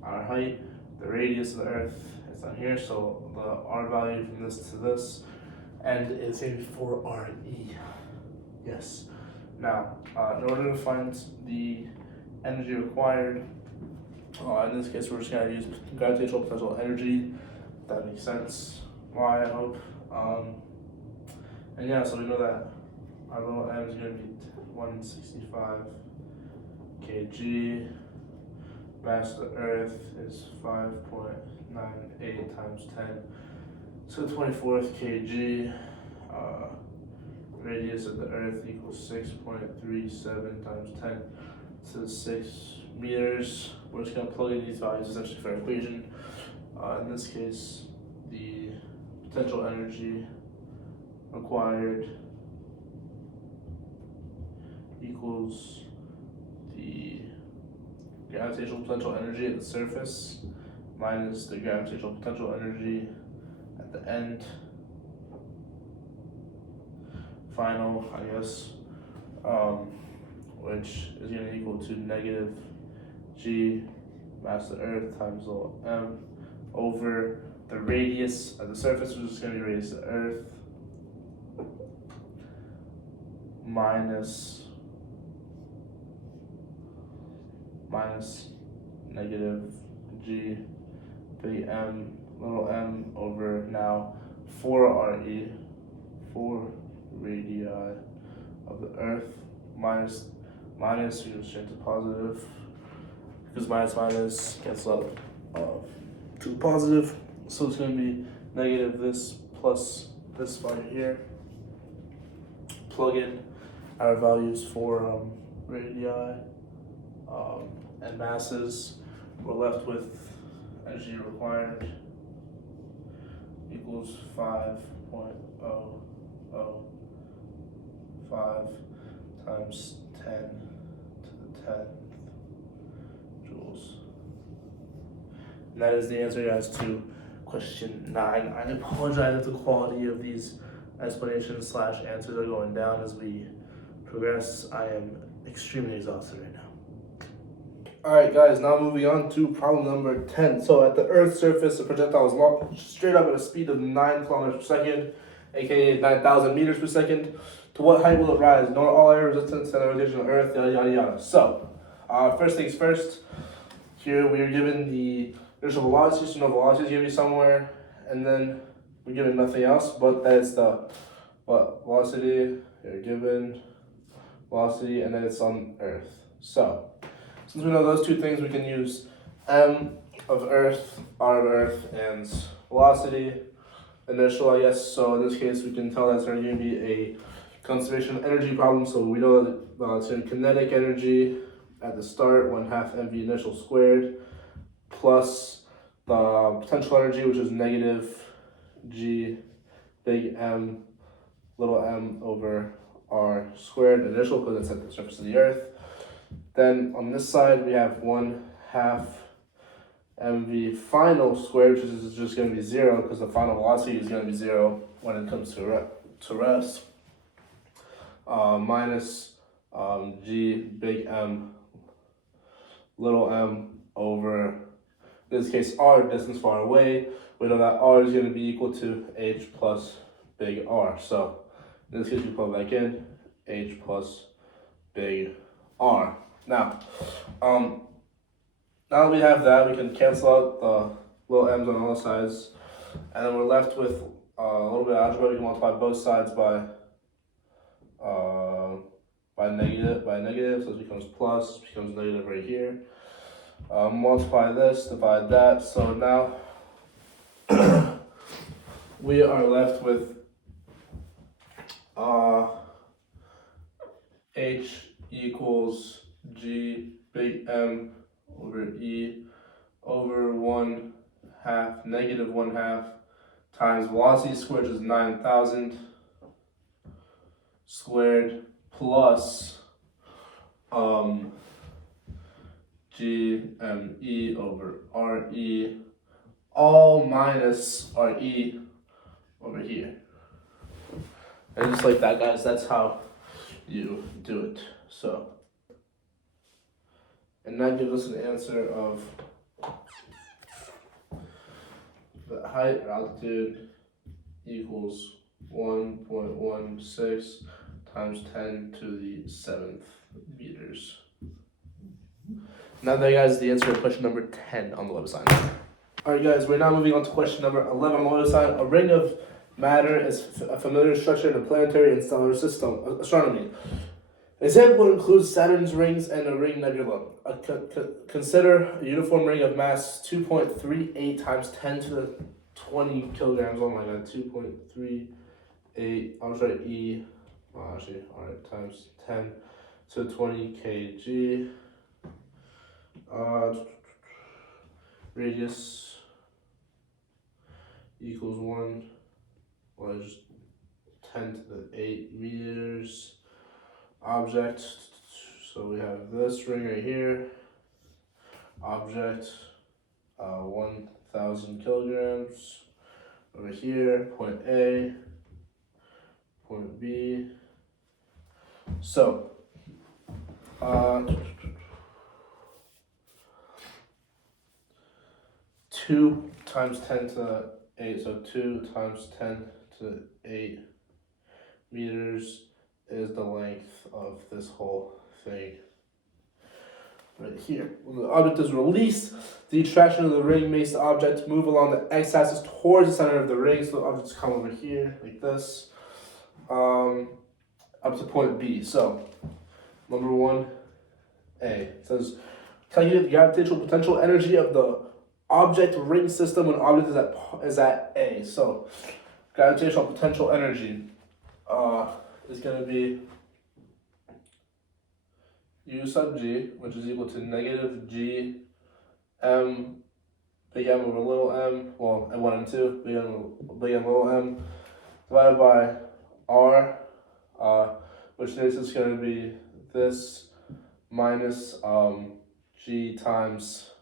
our height. The radius of the Earth is down here, so the R value from this to this, and it's going to be 4RE. Yes. Now, in order to find the energy required, in this case, we're just going to use gravitational potential energy. If that makes sense. Why, I hope. And yeah, so we know that our little m is going to be 165 kg. Mass of the Earth is 5.98 times 10 to the 24th kg. Radius of the Earth equals 6.37 times 10 to the 6 meters. We're just going to plug in these values essentially for our equation. In this case, the potential energy required equals the gravitational potential energy at the surface minus the gravitational potential energy at the end. Final, I guess, which is going to equal to negative G mass of the Earth times little m over the radius of the surface, which is going to be radius of the Earth, minus negative G big M little m over now 4RE, 4 radii of the Earth, minus, we can change to positive, because minus cancels out to the positive, so it's going to be negative this plus this value here. Plug in our values for radii and masses. We're left with energy required equals 5.005 times 10 to the 10th joules. And that is the answer, guys, to question 9. I apologize if the quality of these explanations / answers are going down as we progress. I am extremely exhausted right now. Alright guys, now moving on to problem number 10. So at the Earth's surface, the projectile is launched straight up at a speed of 9 kilometers per second, aka 9,000 meters per second. To what height will it rise? Know all air resistance and the rotation of Earth, yada yada yada. So, first things first, here we are given the initial velocity, so no velocity is given somewhere, and then we're given nothing else, but that is the velocity, you're given velocity, and then it's on Earth. So, since we know those two things, we can use m of Earth, r of Earth, and velocity, initial, I guess. So in this case, we can tell that's going to be a conservation of energy problem. So we know that it's going to be kinetic energy at the start, 1/2 mv initial squared, plus the potential energy, which is negative g big M little m over r squared initial, because it's at the surface of the Earth. Then on this side, we have 1/2 mv final squared, which is just going to be 0, because the final velocity is going to be 0 when it comes to rest, minus g big M little m over, in this case, r, distance far away. We know that r is going to be equal to h plus big R. So in this case, we plug back in h plus big R. Now that we have that, we can cancel out the little m's on all sides, and then we're left with a little bit of algebra. We can multiply both sides by negative, so this becomes plus, becomes negative right here. Multiply this, divide that, so now we are left with h equals g big M over E over 1/2, negative 1/2, times velocity squared, which is 9,000 squared, plus GME over RE, all minus RE over here. And just like that, guys, that's how you do it. So, and that gives us an answer of the height or altitude equals 1.16 times 10 to the 7th meters. Now there, guys, is the answer to question number 10 on the Webassign. Alright guys, we're now moving on to question number 11 on the Webassign. A ring of matter is a familiar structure in the planetary and stellar system, astronomy. An example includes Saturn's rings and a ring nebula. Consider a uniform ring of mass 2.38 times 10 to the 20 kilograms. Oh my god, 2.38, I'm sorry, alright, times 10 to 20 kg. Radius equals 1, well, just 10 to the 8 meters. Object, so we have this ring right here. Object, 1,000 kilograms. Over here, point A, point B. So, 2 times 10 to the 8, so 2 times 10 to the 8 meters is the length of this whole thing right here. When the object is released, the attraction of the ring makes the object move along the x-axis towards the center of the ring, so the objects come over here like this, up to point B. So, number 1A, it says, calculate the gravitational potential energy of the object ring system when object is at A. So, gravitational potential energy is going to be U sub G, which is equal to negative G M big M over little m, well, and 1 and 2, big M little m, divided by R, which is going to be this minus G times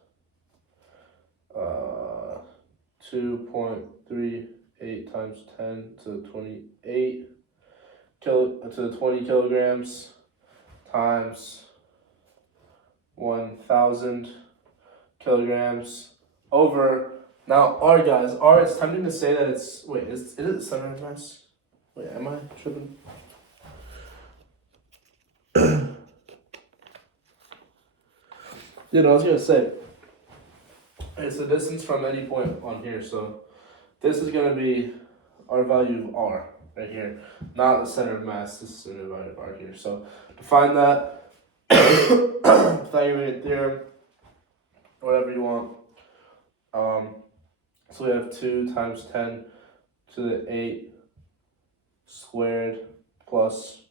2.38 8 times 10 to the 28 to the 20 kilograms times 1,000 kilograms over. Now R, guys, R, it's tempting to say that it's, wait, is it the center of mass? Wait, am I tripping? I was gonna say, it's the distance from any point on here, so this is gonna be our value of R right here, not the center of mass, this is the value of R here. So to find that, Pythagorean theorem, whatever you want. So we have 2 times 10 to the 8 squared plus,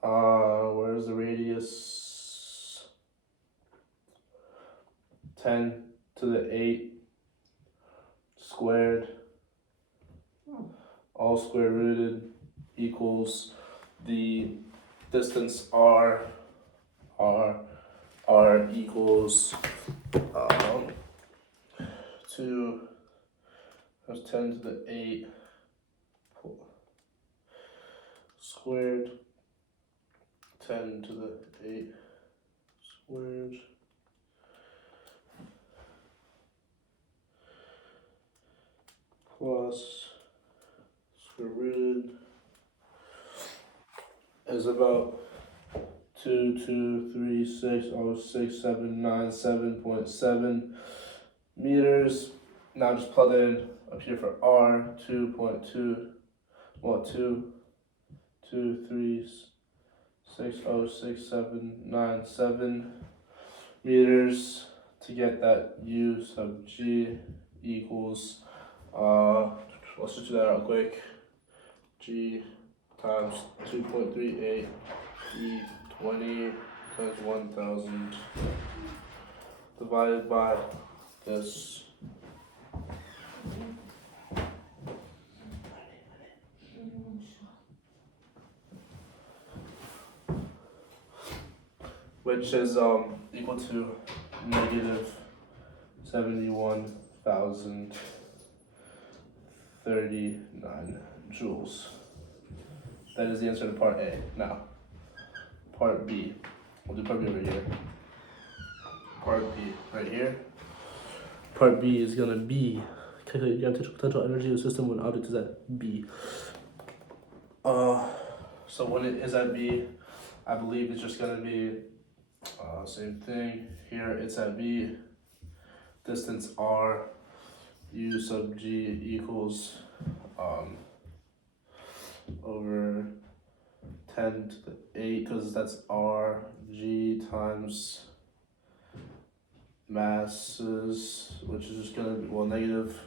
where's the radius? 10 to the 8 squared, all square rooted, equals the distance R equals 2 times 10 to the 8 squared, 10 to the 8 squared plus square rooted is about 7.7 meters. Now just plug that in up here for R, 2.2.60697 meters to get that U sub G equals, let's just do that out quick. G times 2.38 E 20 times 1,000 divided by this. Which is equal to negative 71,039 joules. That is the answer to part A. Now, part B. We'll do part B over here. Part B right here. Part B is gonna be calculate the gravitational potential energy of the system when object is at B. So when it is at B, I believe it's just gonna be same thing. Here it's at B. Distance R, U sub G equals over 10 to the 8, because that's R, G times masses, which is just gonna be, well, negative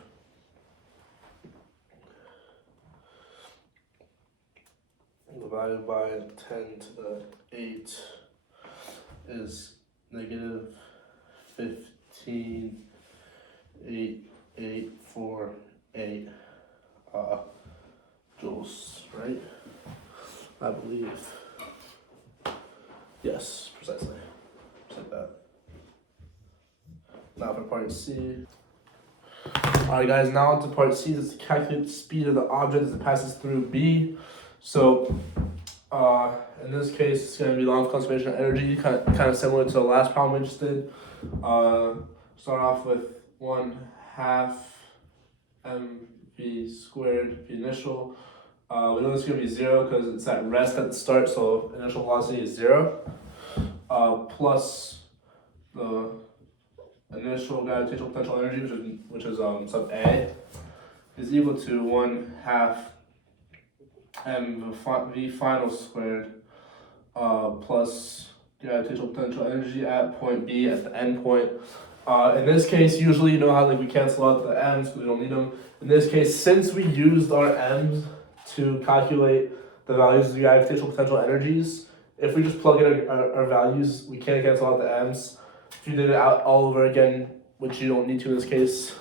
divided by 10 to the 8 is negative 15,848 joules, right? I believe. Yes, precisely. Just like that. Now for part C. Alright guys, now on to part C. This is to calculate the speed of the object as it passes through B. So in this case, it's going to be law of conservation of energy, kind of similar to the last problem we just did. Start off with 1/2 mv squared, the initial. We know this is going to be 0 because it's at rest at the start, so initial velocity is 0. Plus the initial gravitational potential energy, which is sub A, is equal to 1/2 mv final squared plus gravitational potential energy at point B at the end point. In this case, usually you know how we cancel out the m's because we don't need them. In this case, since we used our m's to calculate the values of the gravitational potential energies, if we just plug in our values, we can't cancel out the m's. If you did it out all over again, which you don't need to in this case,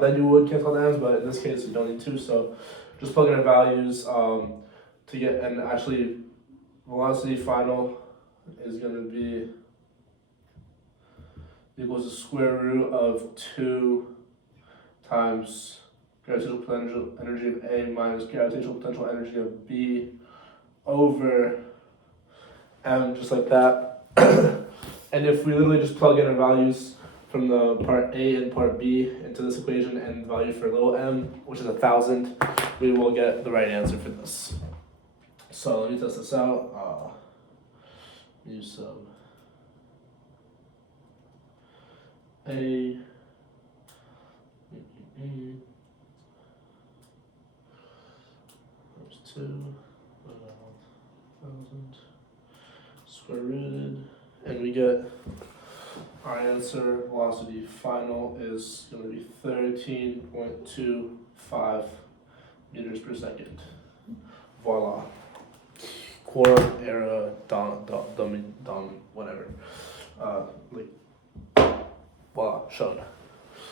then you would cancel out the m's, but in this case you don't need to, so just plug in our values to get, and actually velocity final is going to be equals the square root of 2 times gravitational potential energy of A minus gravitational potential energy of B over M, just like that. And if we literally just plug in our values from the part A and part B into this equation and the value for little m, which is 1,000, we will get the right answer for this. So let me test this out. Use A. There's 2. 1,000 square rooted, and we get our answer. Velocity final is going to be 13.25 meters per second. Voila. Quorum era dom whatever. Voila, shown.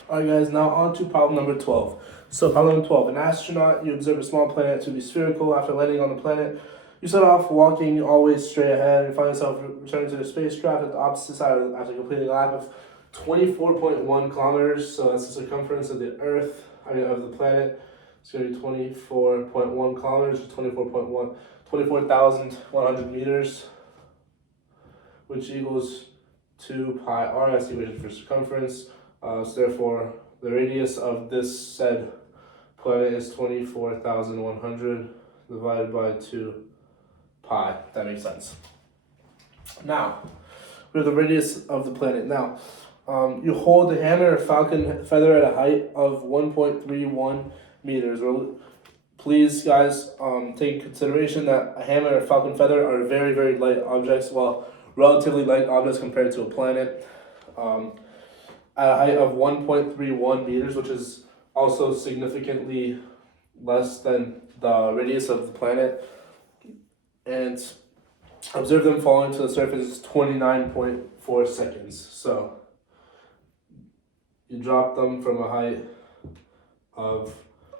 Alright guys, now on to problem number 12. So problem number 12, an astronaut, you observe a small planet to be spherical. After landing on the planet, you set off walking always straight ahead and find yourself returning to the spacecraft at the opposite side after completing a lap of 24.1 kilometers. So that's the circumference of the Earth, of the planet. It's going to be 24.1 kilometers, 24,100 meters, which equals 2 pi r. That's the equation for circumference. So therefore, the radius of this said planet is 24,100 divided by 2 pi. That makes sense. Now, we have the radius of the planet. Now, you hold the hammer or falcon feather at a height of 1.31 meters. Please, guys, take into consideration that a hammer or falcon feather are very, very light objects. Well, relatively light objects compared to a planet. At a height of 1.31 meters, which is also significantly less than the radius of the planet. And observe them falling to the surface 29.4 seconds. So you drop them from a height of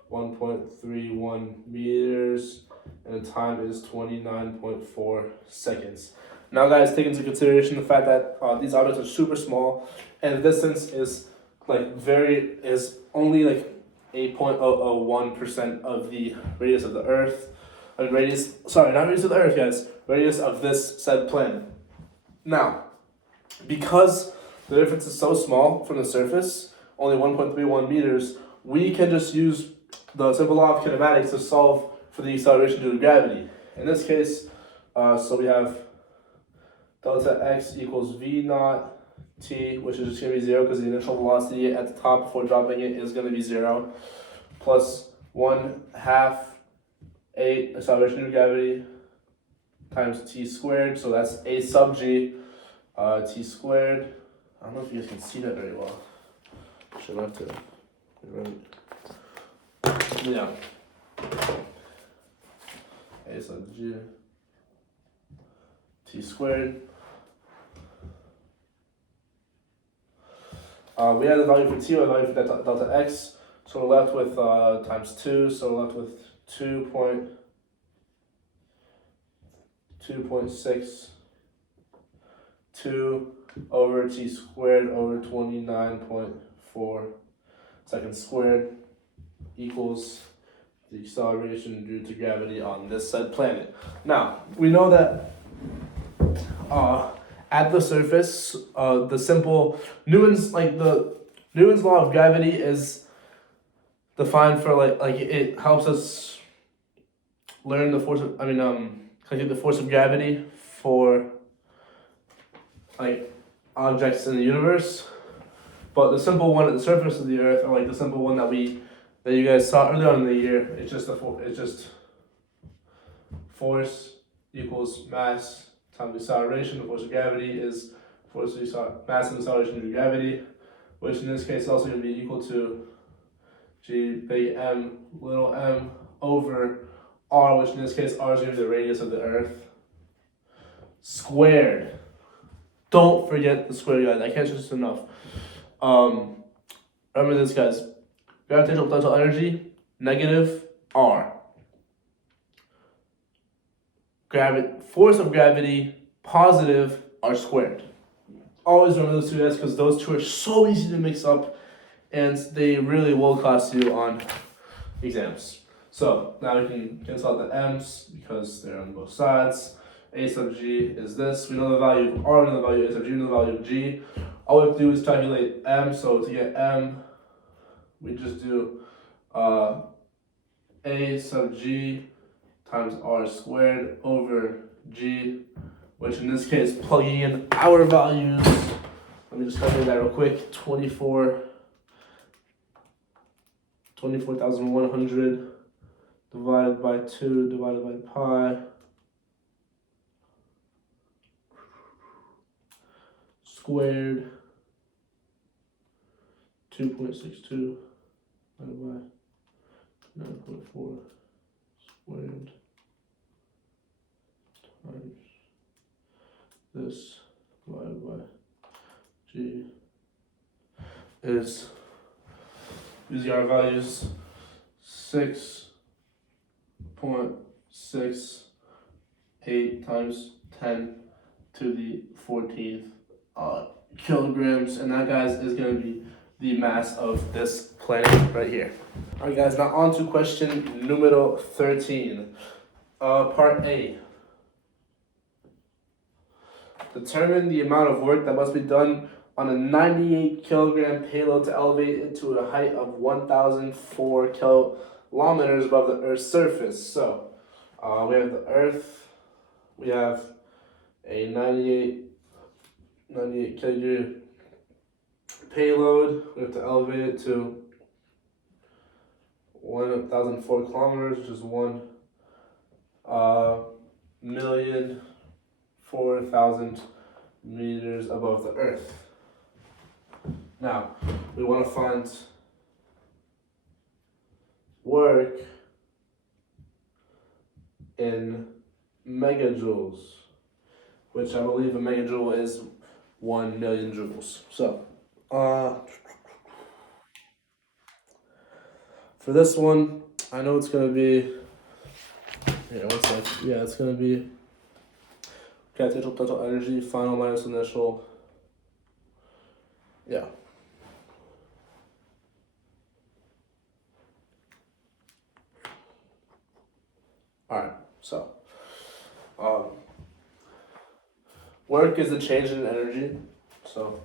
1.31 meters and the time is 29.4 seconds. Now guys, take into consideration the fact that these objects are super small and the distance is only like 8.001% of the radius of the Earth. Not radius of the Earth, guys. Radius of this said planet. Now, because the difference is so small from the surface, only 1.31 meters, we can just use the simple law of kinematics to solve for the acceleration due to gravity. In this case, so we have delta x equals v naught t, which is just going to be 0 because the initial velocity at the top before dropping it is going to be 0, plus 1/2 8 acceleration due to gravity times t squared, so that's a sub g t squared. I don't know if you guys can see that very well. Should have to. Yeah. A sub g t squared. We have the value for t, we have the value for delta x, so we're left with times 2, so we're left with 2.62 over t squared over 29.4 seconds squared equals the acceleration due to gravity on this said planet. Now, we know that at the surface, the simple Newton's law of gravity is defined for like it helps us learn the force of calculate the force of gravity for like objects in the universe. But the simple one at the surface of the Earth, or like the simple one that you guys saw earlier on in the year, it's just force equals mass times acceleration. The force of gravity is mass and acceleration due to gravity, which in this case is also going to be equal to g big M little m over r, which in this case r is going to be the radius of the Earth, squared. Don't forget the square, guys. I can't stress this enough. Remember this, guys. Gravitational potential energy, negative r. Force of gravity, positive r squared. Always remember those two, guys, because those two are so easy to mix up, and they really will cost you on exams. So now we can cancel out the m's because they're on both sides. A sub g is this. We know the value of r, we know the value of a sub g, we know the value of g. All we have to do is calculate m. So to get m, we just do a sub g times r squared over g, which in this case, plugging in our values, let me just calculate that real quick, 24,100 divided by 2 divided by pi squared 2.62 divided by 9.4 squared times this divided by g is, using our values, 6.68 times 10 to the 14th kilograms, and that, guys, is going to be the mass of this planet right here. All right, guys, now on to question numero 13. Part A. Determine the amount of work that must be done on a 98 kilogram payload to elevate it to a height of 1,004 kilometers above the Earth's surface. So, we have the Earth, we have a 98 kilogram payload. We have to elevate it to 1,004 kilometers, which is 1,004,000 meters above the Earth. Now, we want to find work in megajoules, which I believe a megajoule is 1 million joules. So, for this one, I know it's going to be, it's going to be gravitational potential energy, final minus initial. Yeah. Alright, so work is a change in energy. So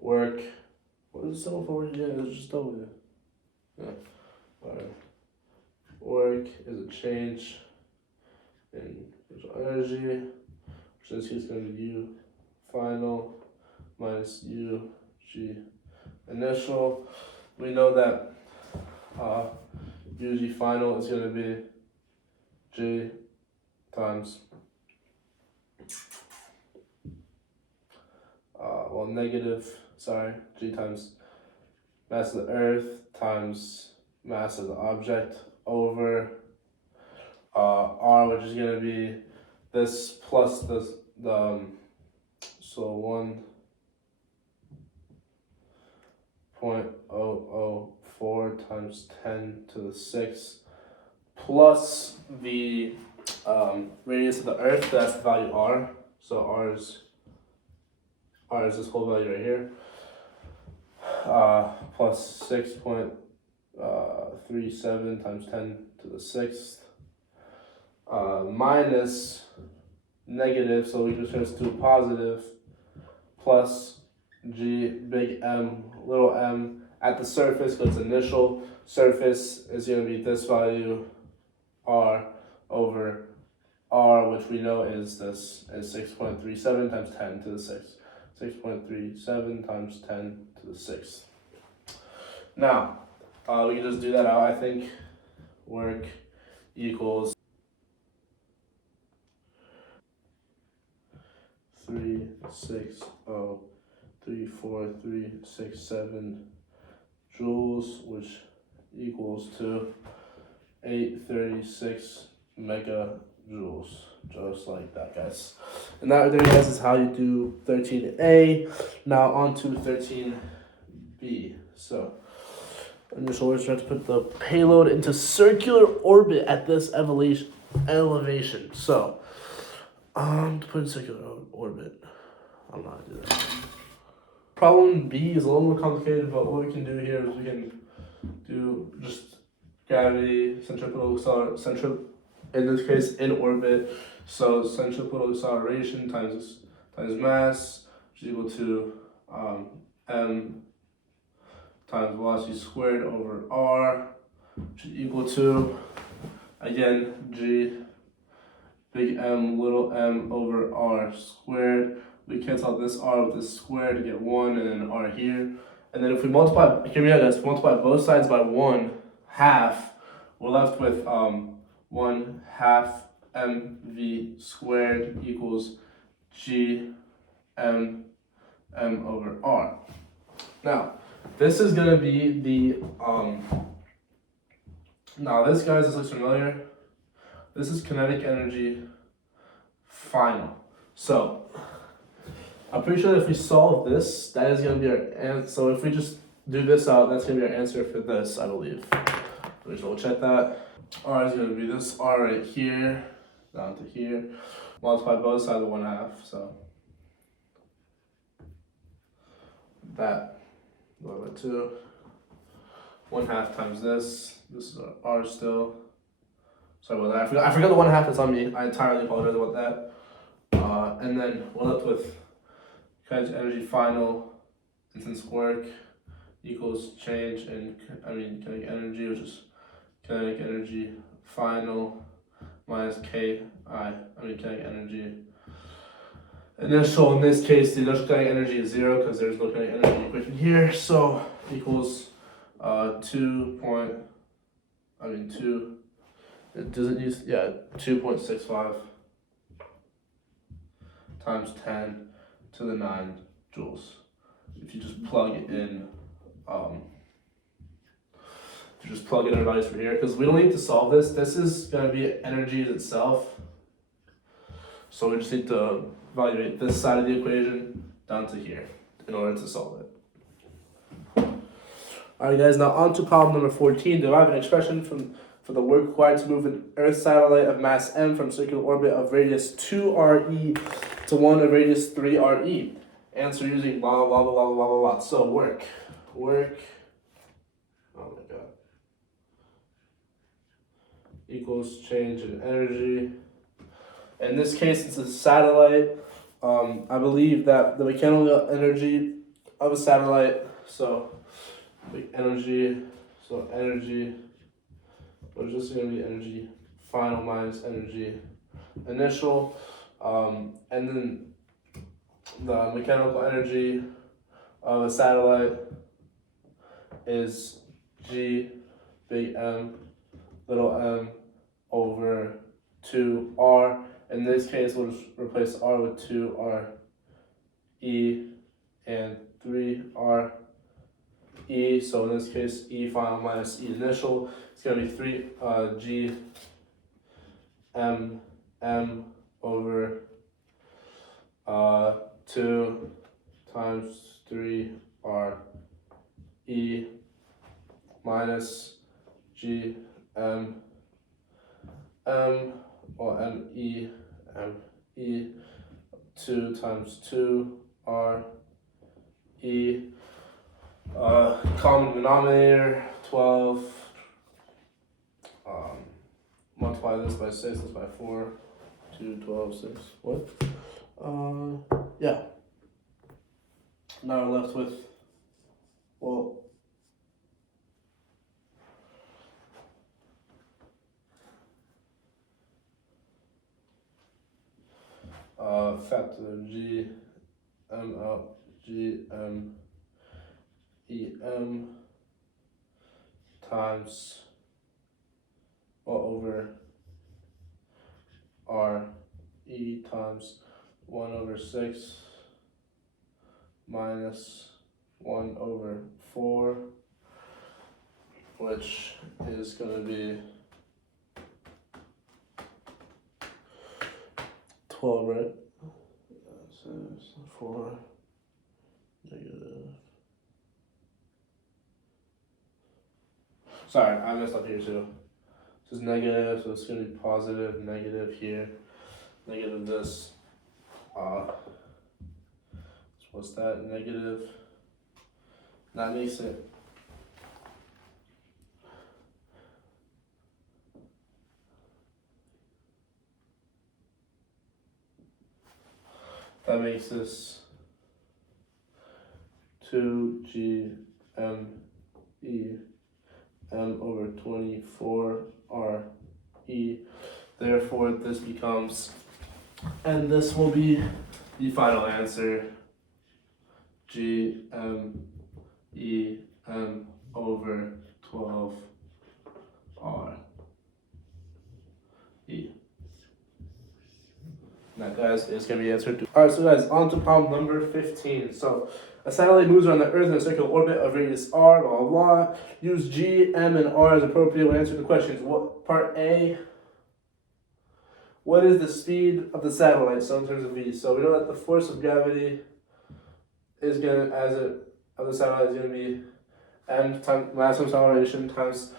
work, what is the symbol for work again? It's just over there. Yeah. Alright. Work is a change in energy, which in this case is going to be U final minus U G initial. We know that UG final is going to be G times G times mass of the Earth times mass of the object over R, which is going to be this plus this, so 1.004 times 10 to the 6th plus the radius of the Earth, that's the value R. So R is this whole value right here, plus 6.37 times 10 to the 6th, minus negative, so we just turn to positive, plus G big M little m at the surface, because initial surface is going to be this value R over R, which we know is 6.37 times 10 to the 6th. 6.37 times 10 to the 6th. Now, we can just do that out. I think work equals 360.34367 joules, which equals to 836 megajoules, just like that, guys. And that there, guys, is how you do 13A. Now on to 13B. So initial, we're trying to put the payload into circular orbit at this elevation. So to put in circular orbit, I don't know how to do that. Problem B is a little more complicated, but what we can do here is we can do just gravity, in this case, in orbit. So centripetal acceleration times mass, which is equal to m times velocity squared over r, which is equal to, again, g big M little m over r squared. We cancel out this r with this square to get 1, and then r here. And then if we multiply, hear me out guys, multiply both sides by 1/2, we're left with 1/2 mv squared equals g m over r. Now, this is going to be the, now this guys, this looks familiar. This is kinetic energy final. So, I'm pretty sure if we solve this, that is going to be our answer. So if we just do this out, that's going to be our answer for this, I believe. We just double check that. R is going to be this R right here, down to here. Multiply both sides of 1/2, so that divided by 2. 1/2 times this. This is R still. Sorry about that. I forgot the 1/2. That's on me. I entirely apologize about that. And then we're left with kinetic energy final instance work equals change in kinetic energy, which is kinetic energy final minus kinetic energy initial. In this case, the initial kinetic energy is 0 because there's no kinetic energy equation here. So equals 2.65 times 10 to the 9 joules. If you just plug in, our values for here, because we don't need to solve this. This is going to be energy itself. So we just need to evaluate this side of the equation down to here in order to solve it. Alright guys, now on to problem number 14. Derive an expression for the work required to move an Earth satellite of mass m from circular orbit of radius 2 re to one of radius 3 re. Answer using blah blah blah blah blah blah blah. So work. Oh my god. Equals change in energy. In this case, it's a satellite. I believe that the mechanical energy of a satellite. So energy. What is this going to be? Energy final minus energy initial. And then the mechanical energy of a satellite is G big M little m over 2r. In this case, we'll just replace r with 2r e and 3r e. So in this case, e final minus e initial. It's going to be 3 g m over 2 times 3r e minus g m or m e 2 times 2r e. Common denominator 12. Multiply this by 6, this by 4. 2, 12, 6. What? Yeah. Now we're left with, factor g m out g m e m times over r e times 1 over 6 minus 1 over 4, which is going to be 12, right? 6, 4, negative. Sorry, I messed up here too. This is negative, so it's going to be positive, negative here, negative this. So what's that? Negative. That makes it that makes this 2G M E M over 24 R E. Therefore, this becomes, and this will be the final answer, G M E M over 12 R E. That, guys, is going to be answered. Alright, so guys, on to problem number 15. So, a satellite moves around the Earth in a circular orbit of radius r, blah, blah, blah. Use G, M, and R as appropriate when answering the questions. What, part A, what is the speed of the satellite? So, in terms of V. So, we know that the force of gravity is going to, of the satellite is going to be M times mass of acceleration times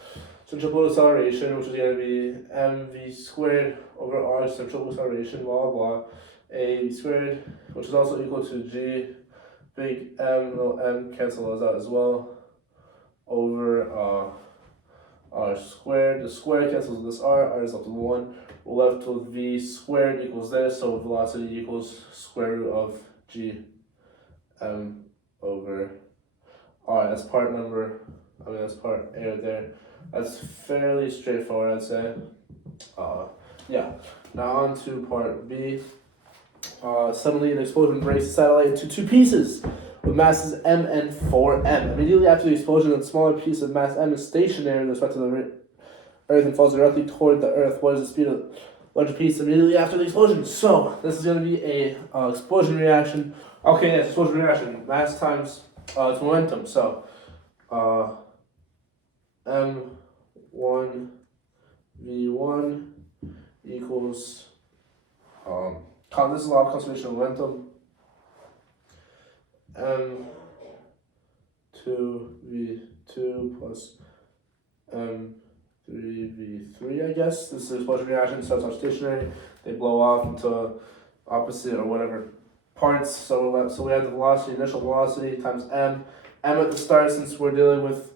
centripetal acceleration, which is going to be mv squared over r centripetal acceleration, blah, blah, blah. A squared, which is also equal to G, big M, little m, cancel those out as well, over r squared. The square cancels with this r is up to 1. We're left with v squared equals this, so velocity equals square root of G M over r. That's part that's part A right there. That's fairly straightforward, I'd say. Yeah. Now on to part B. Suddenly an explosion breaks the satellite into two pieces with masses m and 4m. Immediately after the explosion, the smaller piece of mass m is stationary with respect to the Earth and falls directly toward the Earth. What is the speed of the larger piece immediately after the explosion? So this is going to be a explosion reaction. Okay, yes, explosion reaction. Mass times its momentum. So m1 v1 equals this is a lot of conservation of momentum. m2 v2 plus m3 v3, I guess. This is explosion reaction, so it's stationary. They blow off into opposite or whatever parts. So we have the velocity, initial velocity times m. M at the start, since we're dealing with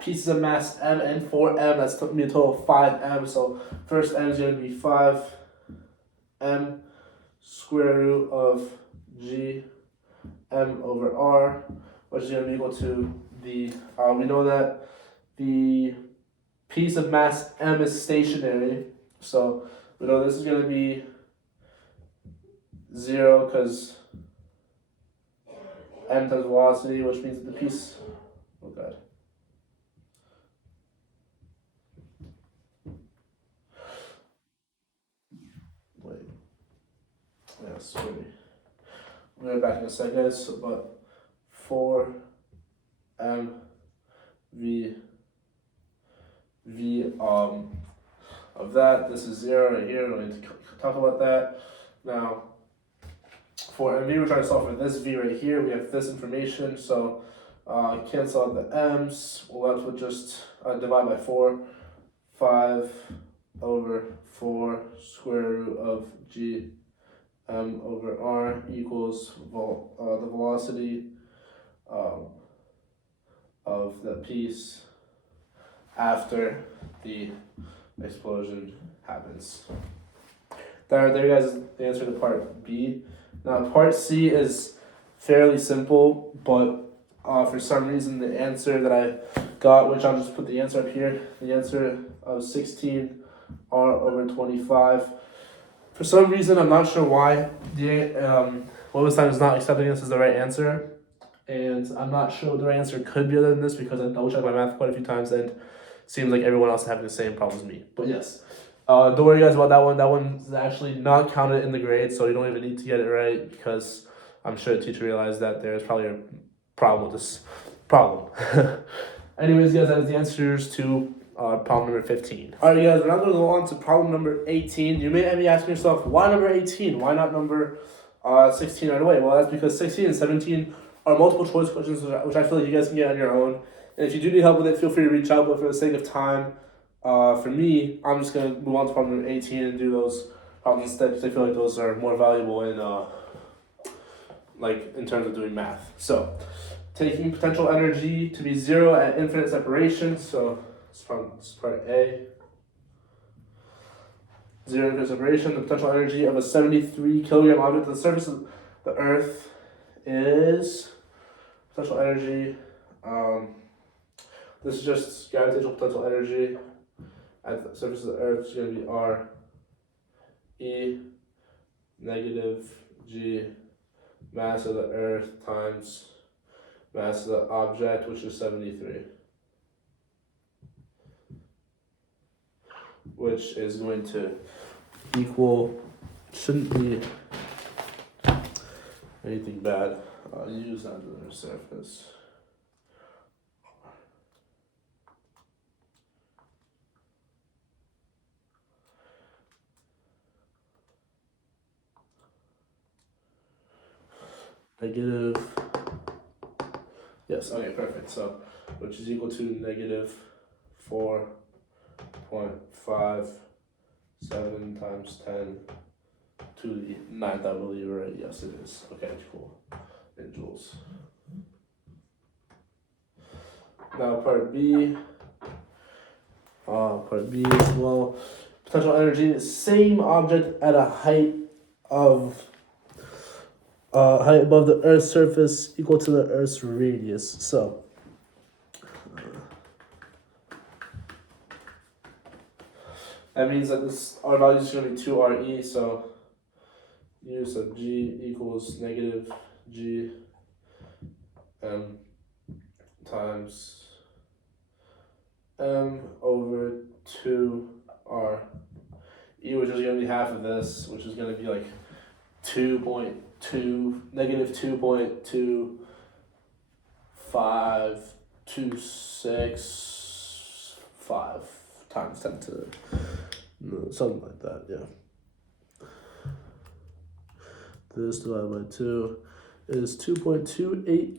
pieces of mass m and 4m, that's going to be a total of 5m. So first m is going to be 5m square root of G M over R, which is going to be equal to the, we know that the piece of mass m is stationary, so we know this is going to be 0 because m times velocity, which means that the piece, oh god. Wait. Yeah, sorry. We'll get back in a second, guys. So, but 4m v of that. This is 0 right here. We don't need to talk about that. Now, for mv, we're trying to solve for this v right here. We have this information, so cancel out the m's. We're left with just divide by 4. 5 over 4 square root of G M over R equals the velocity of the piece after the explosion happens. There guys, the answer to part B. Now part C is fairly simple, but for some reason the answer that I got, which I'll just put the answer up here, the answer of 16 R over 25. For some reason, I'm not sure why the Webassign is not accepting this as the right answer, and I'm not sure what the right answer could be other than this because I double checked my math quite a few times and it seems like everyone else is having the same problem as me. But yes, don't worry guys about that one. That one's actually not counted in the grade, so you don't even need to get it right because I'm sure the teacher realized that there's probably a problem with this problem. Anyways, guys, that is the answers to problem number 15. Alright guys, we're now going to go on to problem number 18. You may be asking yourself, why number 18? Why not number 16 right away? Well, that's because 16 and 17 are multiple choice questions, which I feel like you guys can get on your own. And if you do need help with it, feel free to reach out, but for the sake of time, for me, I'm just going to move on to problem number 18 and do those problems instead because I feel like those are more valuable in terms of doing math. So, taking potential energy to be 0 at infinite separation, so this is part A. 0 infinite separation, the potential energy of a 73 kilogram object at the surface of The Earth is potential energy. This is just gravitational potential energy at the surface of the Earth. It's going to be R E negative G mass of the Earth times mass of the object, which is 73, which is going to equal, shouldn't be anything bad. Use that on the surface. Negative, yes, okay, perfect. So, which is equal to negative 4.57 times 10 to the 9th, I believe, right? Yes, it is. Okay, cool. In joules. Now part B as well. Potential energy, same object at a height of height above the Earth's surface equal to the Earth's radius. So that means that this R value is going to be 2RE, so U sub G equals negative G M times M over 2R E, which is going to be half of this, which is going to be like negative 2.25265 times 10 to something like that, yeah. This divided by 2 is 2.28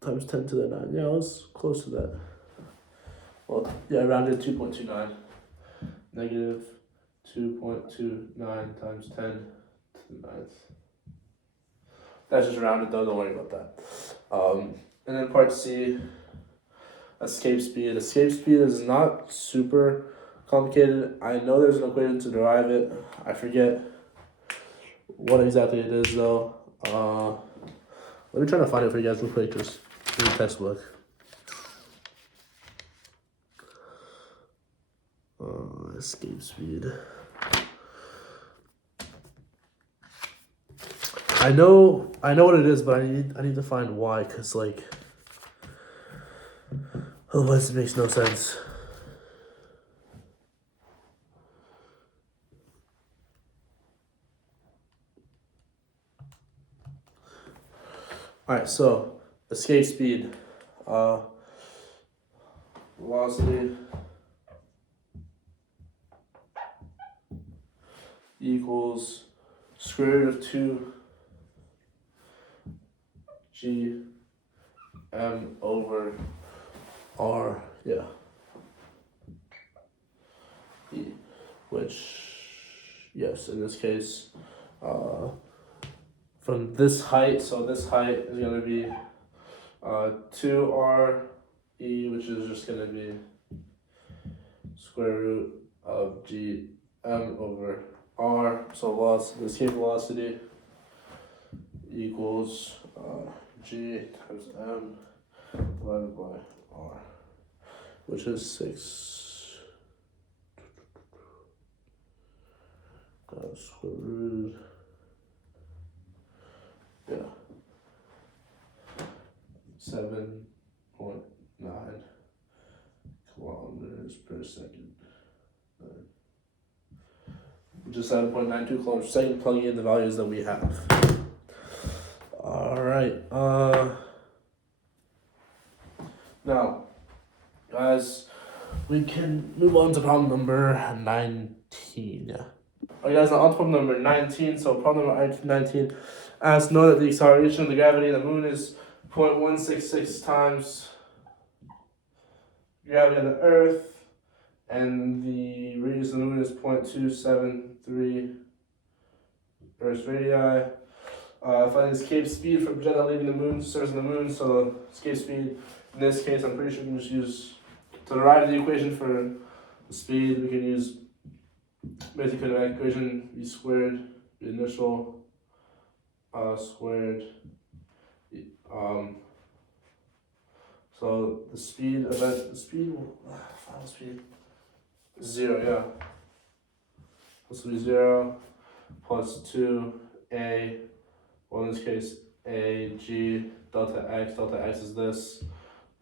times 10 to the 9. Yeah, I was close to that. Well, yeah, I rounded 2.29. Negative 2.29 times 10 to the 9th. That's just rounded though, don't worry about that. And then part C, escape speed. Escape speed is not super complicated. I know there's an equation to derive it. I forget what exactly it is though. Let me try to find it for you guys real quick, just in the textbook. Escape speed. I know what it is, but I need to find why, cause like otherwise it makes no sense. Alright, so escape speed, velocity equals square root of 2 G M over R, yeah, E, which, yes, in this case, from this height, so this height is going to be 2RE, which is just going to be square root of G M over R, so velocity, the escape velocity equals G times M divided by R, which is 6 square root, yeah, 7.9 kilometers per second, which is 7.92 kilometers per second, plugging in the values that we have. All right. Now, guys, we can move on to problem number 19. Yeah. All right, guys. Now on to problem number 19. So problem number 19 asks, know that the acceleration of the gravity of the moon is 0.166 times gravity of the Earth, and the radius of the moon is 0.273 Earth's radii. Find the escape speed for a projectile leaving the moon, surface of the moon. So escape speed, in this case, I'm pretty sure we can just use, to derive the equation for the speed, we can use basic kinetic equation, v squared, the initial squared. So the speed final speed, 0, yeah. This will be 0 plus 2a, well in this case, ag delta x is this,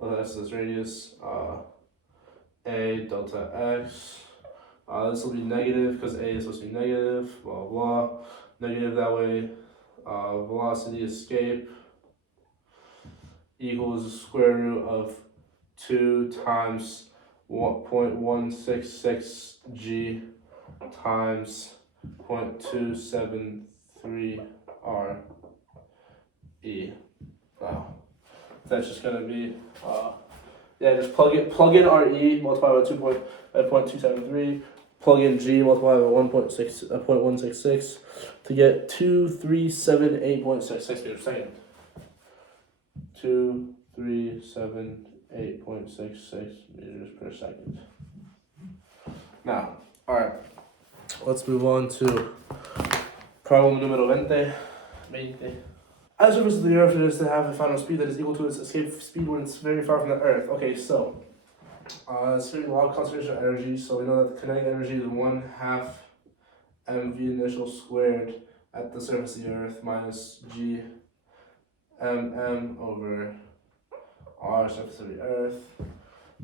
delta x is this radius, a delta x. This will be negative because a is supposed to be negative, blah blah. Negative that way. Velocity escape equals square root of 2 times 1.166 g times 0.273 r e. Wow. That's just gonna be yeah, just plug in RE, multiply by 0.273, plug in G, multiply by 0.166 to get 2378.66 meters per second. 2378.66 meters per second. Now, alright, let's move on to problem numero 20. As the surface of the Earth is to have a final speed that is equal to its escape speed when it's very far from the Earth. Okay, so it's going to be log conservation of energy. So we know that the kinetic energy is 1/2 mv initial squared at the surface of the Earth minus g over r surface of the Earth,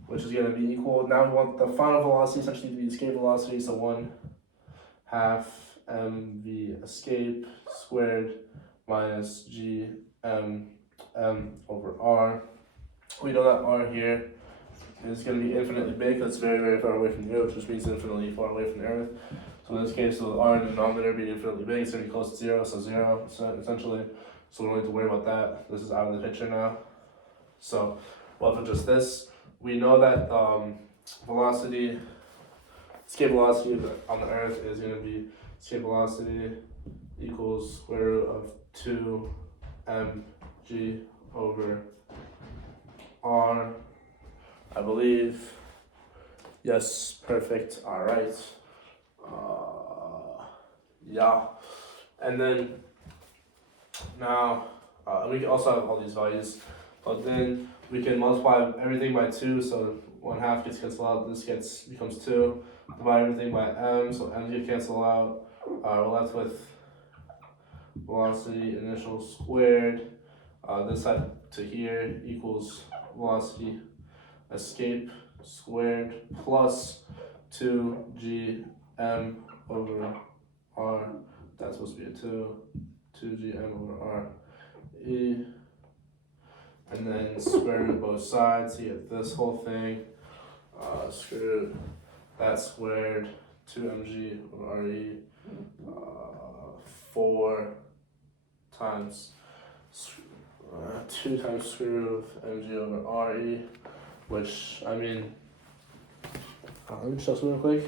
which is going to be equal. Now we want the final velocity essentially to be escape velocity. So 1/2 mv escape squared minus g m over r. We know that r here is going to be infinitely big. That's very, very far away from the Earth, which means infinitely far away from the Earth. So in this case, with r in the denominator being infinitely big, it's going to be close to 0, so 0 essentially. So we don't need to worry about that. This is out of the picture now. So well, for just this, we know that velocity, escape velocity on the Earth is going to be escape velocity equals square root of 2 mg over r, I believe. Yes, perfect. All right. Yeah. And then now we also have all these values, but then we can multiply everything by 2. So 1/2 gets canceled out. This becomes 2. Divide everything by m. So m gets canceled out. We're left with velocity initial squared, this side to here equals velocity escape squared plus 2 gm over r. That's supposed to be a 2 gm over r e, and then square root both sides. So you get this whole thing, square root that squared, 2 mg over re, 4 times 2 times square root of mg over re, which, I mean, let me just real quick.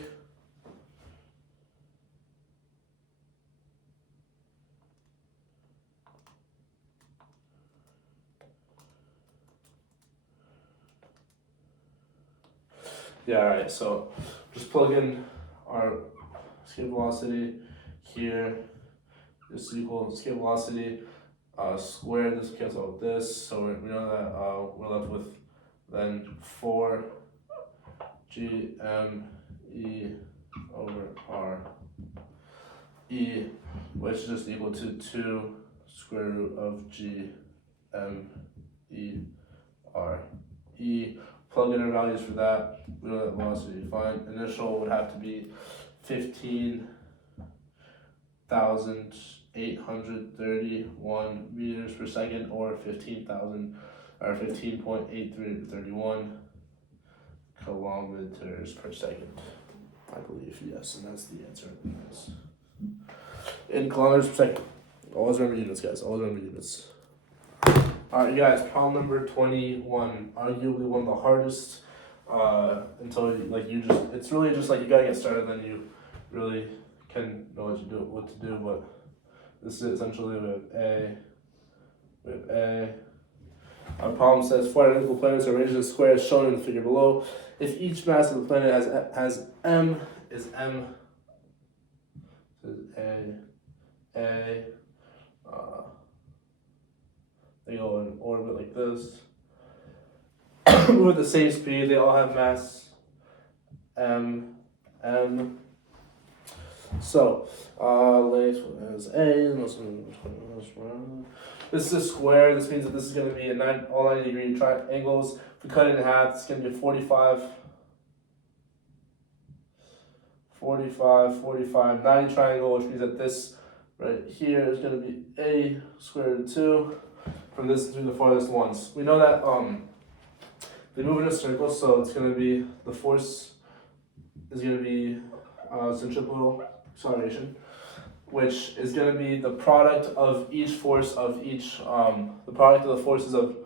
Yeah, alright, so just plug in our escape velocity here. This is equal to escape velocity squared. This cancels out with this, so we know that we're left with then 4 gm e over r e, which is just equal to 2 square root of g m e r e. Plug in our values for that. We know that velocity fine. Initial would have to be 15,831 meters per second, or 15.8331 kilometers per second. I believe, yes, and that's the answer. Yes. In kilometers per second. Always remember units, guys. Always remember units. Alright, you guys, problem number 21. Arguably one of the hardest until it's really just like you gotta get started, then you really can know what to do. But this is essentially with A. Our problem says 4 identical planets are arranged in squares shown in the figure below. If each mass of the planet has m, is m. This is A. They go in orbit like this. Move at the same speed. They all have mass m. So, length is a. This is a square. This means that this is going to be all 90-degree triangles. If we cut it in half, it's going to be 45, 90 triangle, which means that this right here is going to be a square root of 2 from this to the farthest ones. We know that they move in a circle, so it's going to be, the force is going to be centripetal acceleration, which is going to be the product of each force of each, the product of the forces of,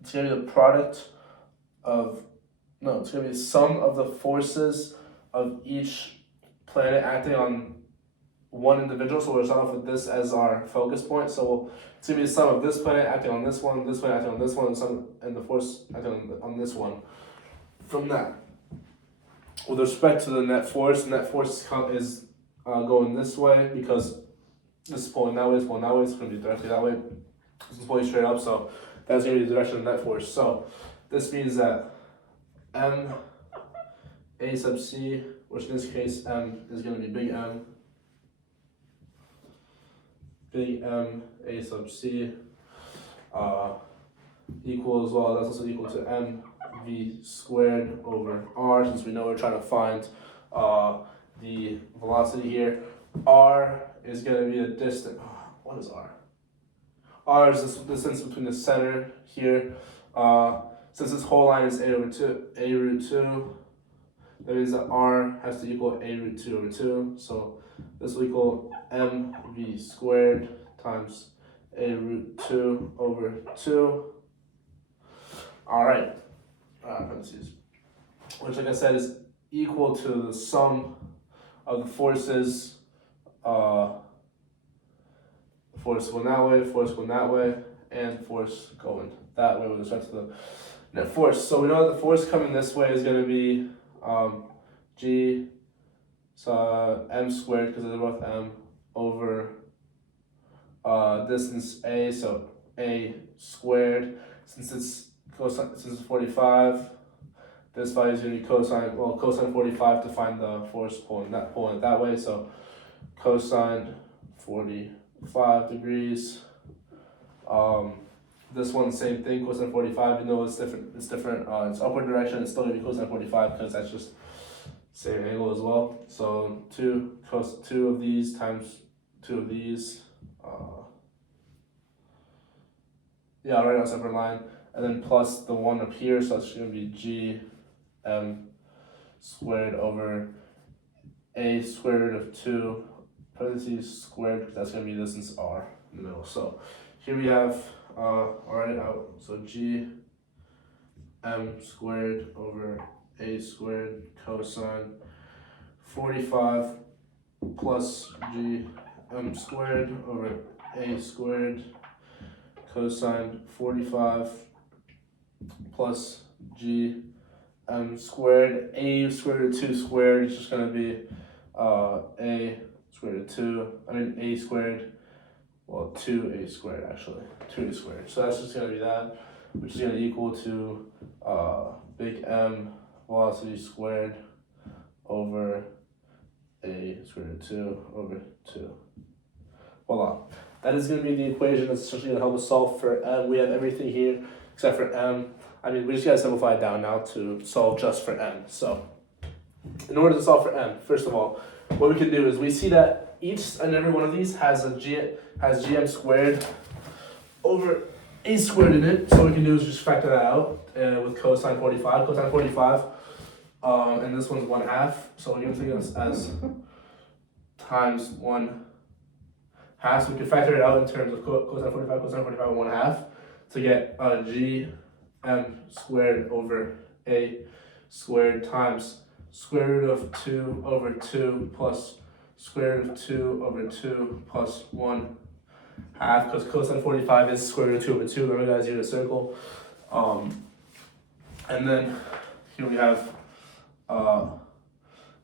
it's going to be the product of, no, it's going to be the sum of the forces of each planet acting on one individual. So we'll start off with this as our focus point. So it's going to be the sum of this planet acting on this one acting on this one, and the force acting on this one. From that, with respect to the net force is going this way because this is pulling that way, it's pulling that way, it's going to be directly that way. This is pulling straight up, so that's going to be the direction of net force. So this means that M A sub C, which in this case M is going to be big M A sub C equals, well, that's also equal to M V squared over R, since we know we're trying to find the velocity here. R is going to be the distance. What is R? R is the distance between the center here. Since this whole line is a root 2, that means that R has to equal a root 2 over 2. So this will equal mv squared times a root 2 over 2. All right. Parentheses, which, like I said, is equal to the sum of the forces, force going that way, force going that way, and force going that way with respect to the net force. So we know that the force coming this way is going to be g, so m squared, because they're both m, over distance a, so a squared. Since it's 45, this value is going to be cosine 45 to find the force pulling it that way. So cosine 45 degrees. This one, same thing, cosine 45. You know it's different. It's upward direction. It's still going to be cosine 45 because that's just same angle as well. So 2 of these times 2 of these. Right on a separate line. And then plus the one up here, so it's going to be g m squared over a square root of 2 parentheses squared, because that's going to be distance r in the middle. So here we have, so g m squared over a squared cosine 45 plus g m squared over a squared cosine 45 plus g m squared. A square root of 2 squared is just going to be a square root of 2, a squared, 2a squared actually, 2a squared. So that's just going to be that, which is going to equal to big M velocity squared over a square root of 2 over 2. Voila. That is going to be the equation that's essentially going to help us solve for M. We have everything here except for M. We just got to simplify it down now to solve just for M. So in order to solve for M, first of all, what we can do is we see that each and every one of these has gm squared over a squared in it. So what we can do is just factor that out with cosine 45. Cosine 45, and this one's 1/2. So we're going to take this as times 1/2. So we can factor it out in terms of cosine 45, 1/2 to get g m squared over a squared times square root of 2 over 2 plus square root of 2 over 2 plus 1/2, because cosine 45 is square root of 2 over 2. Remember, guys, use a circle. And then here we have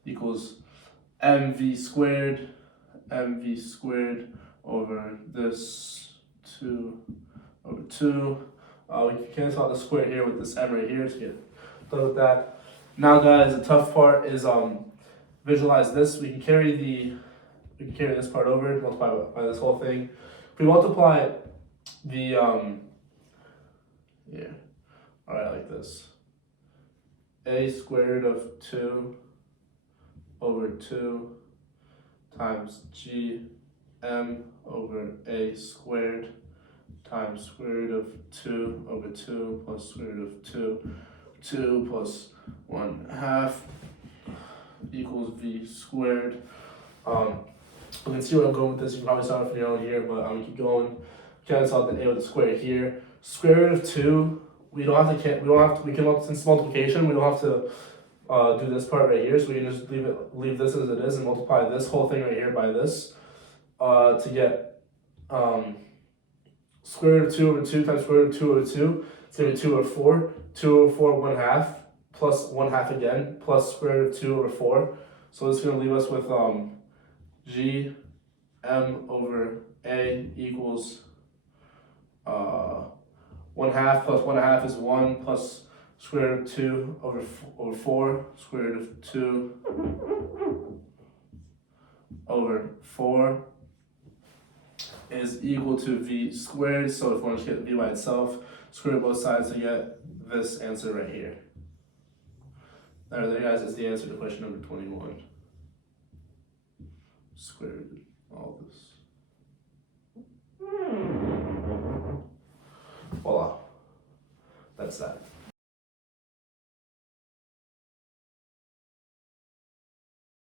equals mv squared over this 2 over 2. We can cancel out the square here with this m right here to get done with that. Now guys, the tough part is visualize this. We can carry this part over, multiply by this whole thing. If we multiply the yeah, alright, like this. A squared of 2 over 2 times g m over a squared times square root of 2 over 2 plus square root of 2 plus 1/2 equals v squared. You can see where I'm going with this. You can probably start from your own here, but I'm gonna keep going. Cancel out the a with the square here. Square root of 2. We can since it's multiplication, we don't have to do this part right here, so we can just leave this as it is and multiply this whole thing right here by this to get square root of 2 over 2 times square root of 2 over 2. It's going to be 2 over 4. 2 over 4 1/2 plus 1/2 again plus square root of 2 over 4. So this is going to leave us with g m over a equals 1/2 plus 1/2 is 1 plus square root of 2 over 4, square root of 2 over 4 is equal to v squared. So if we want to get v by itself, square root both sides to get this answer right here. Alright, there guys is the answer to question number 21. Square root all this. Voila. That's that.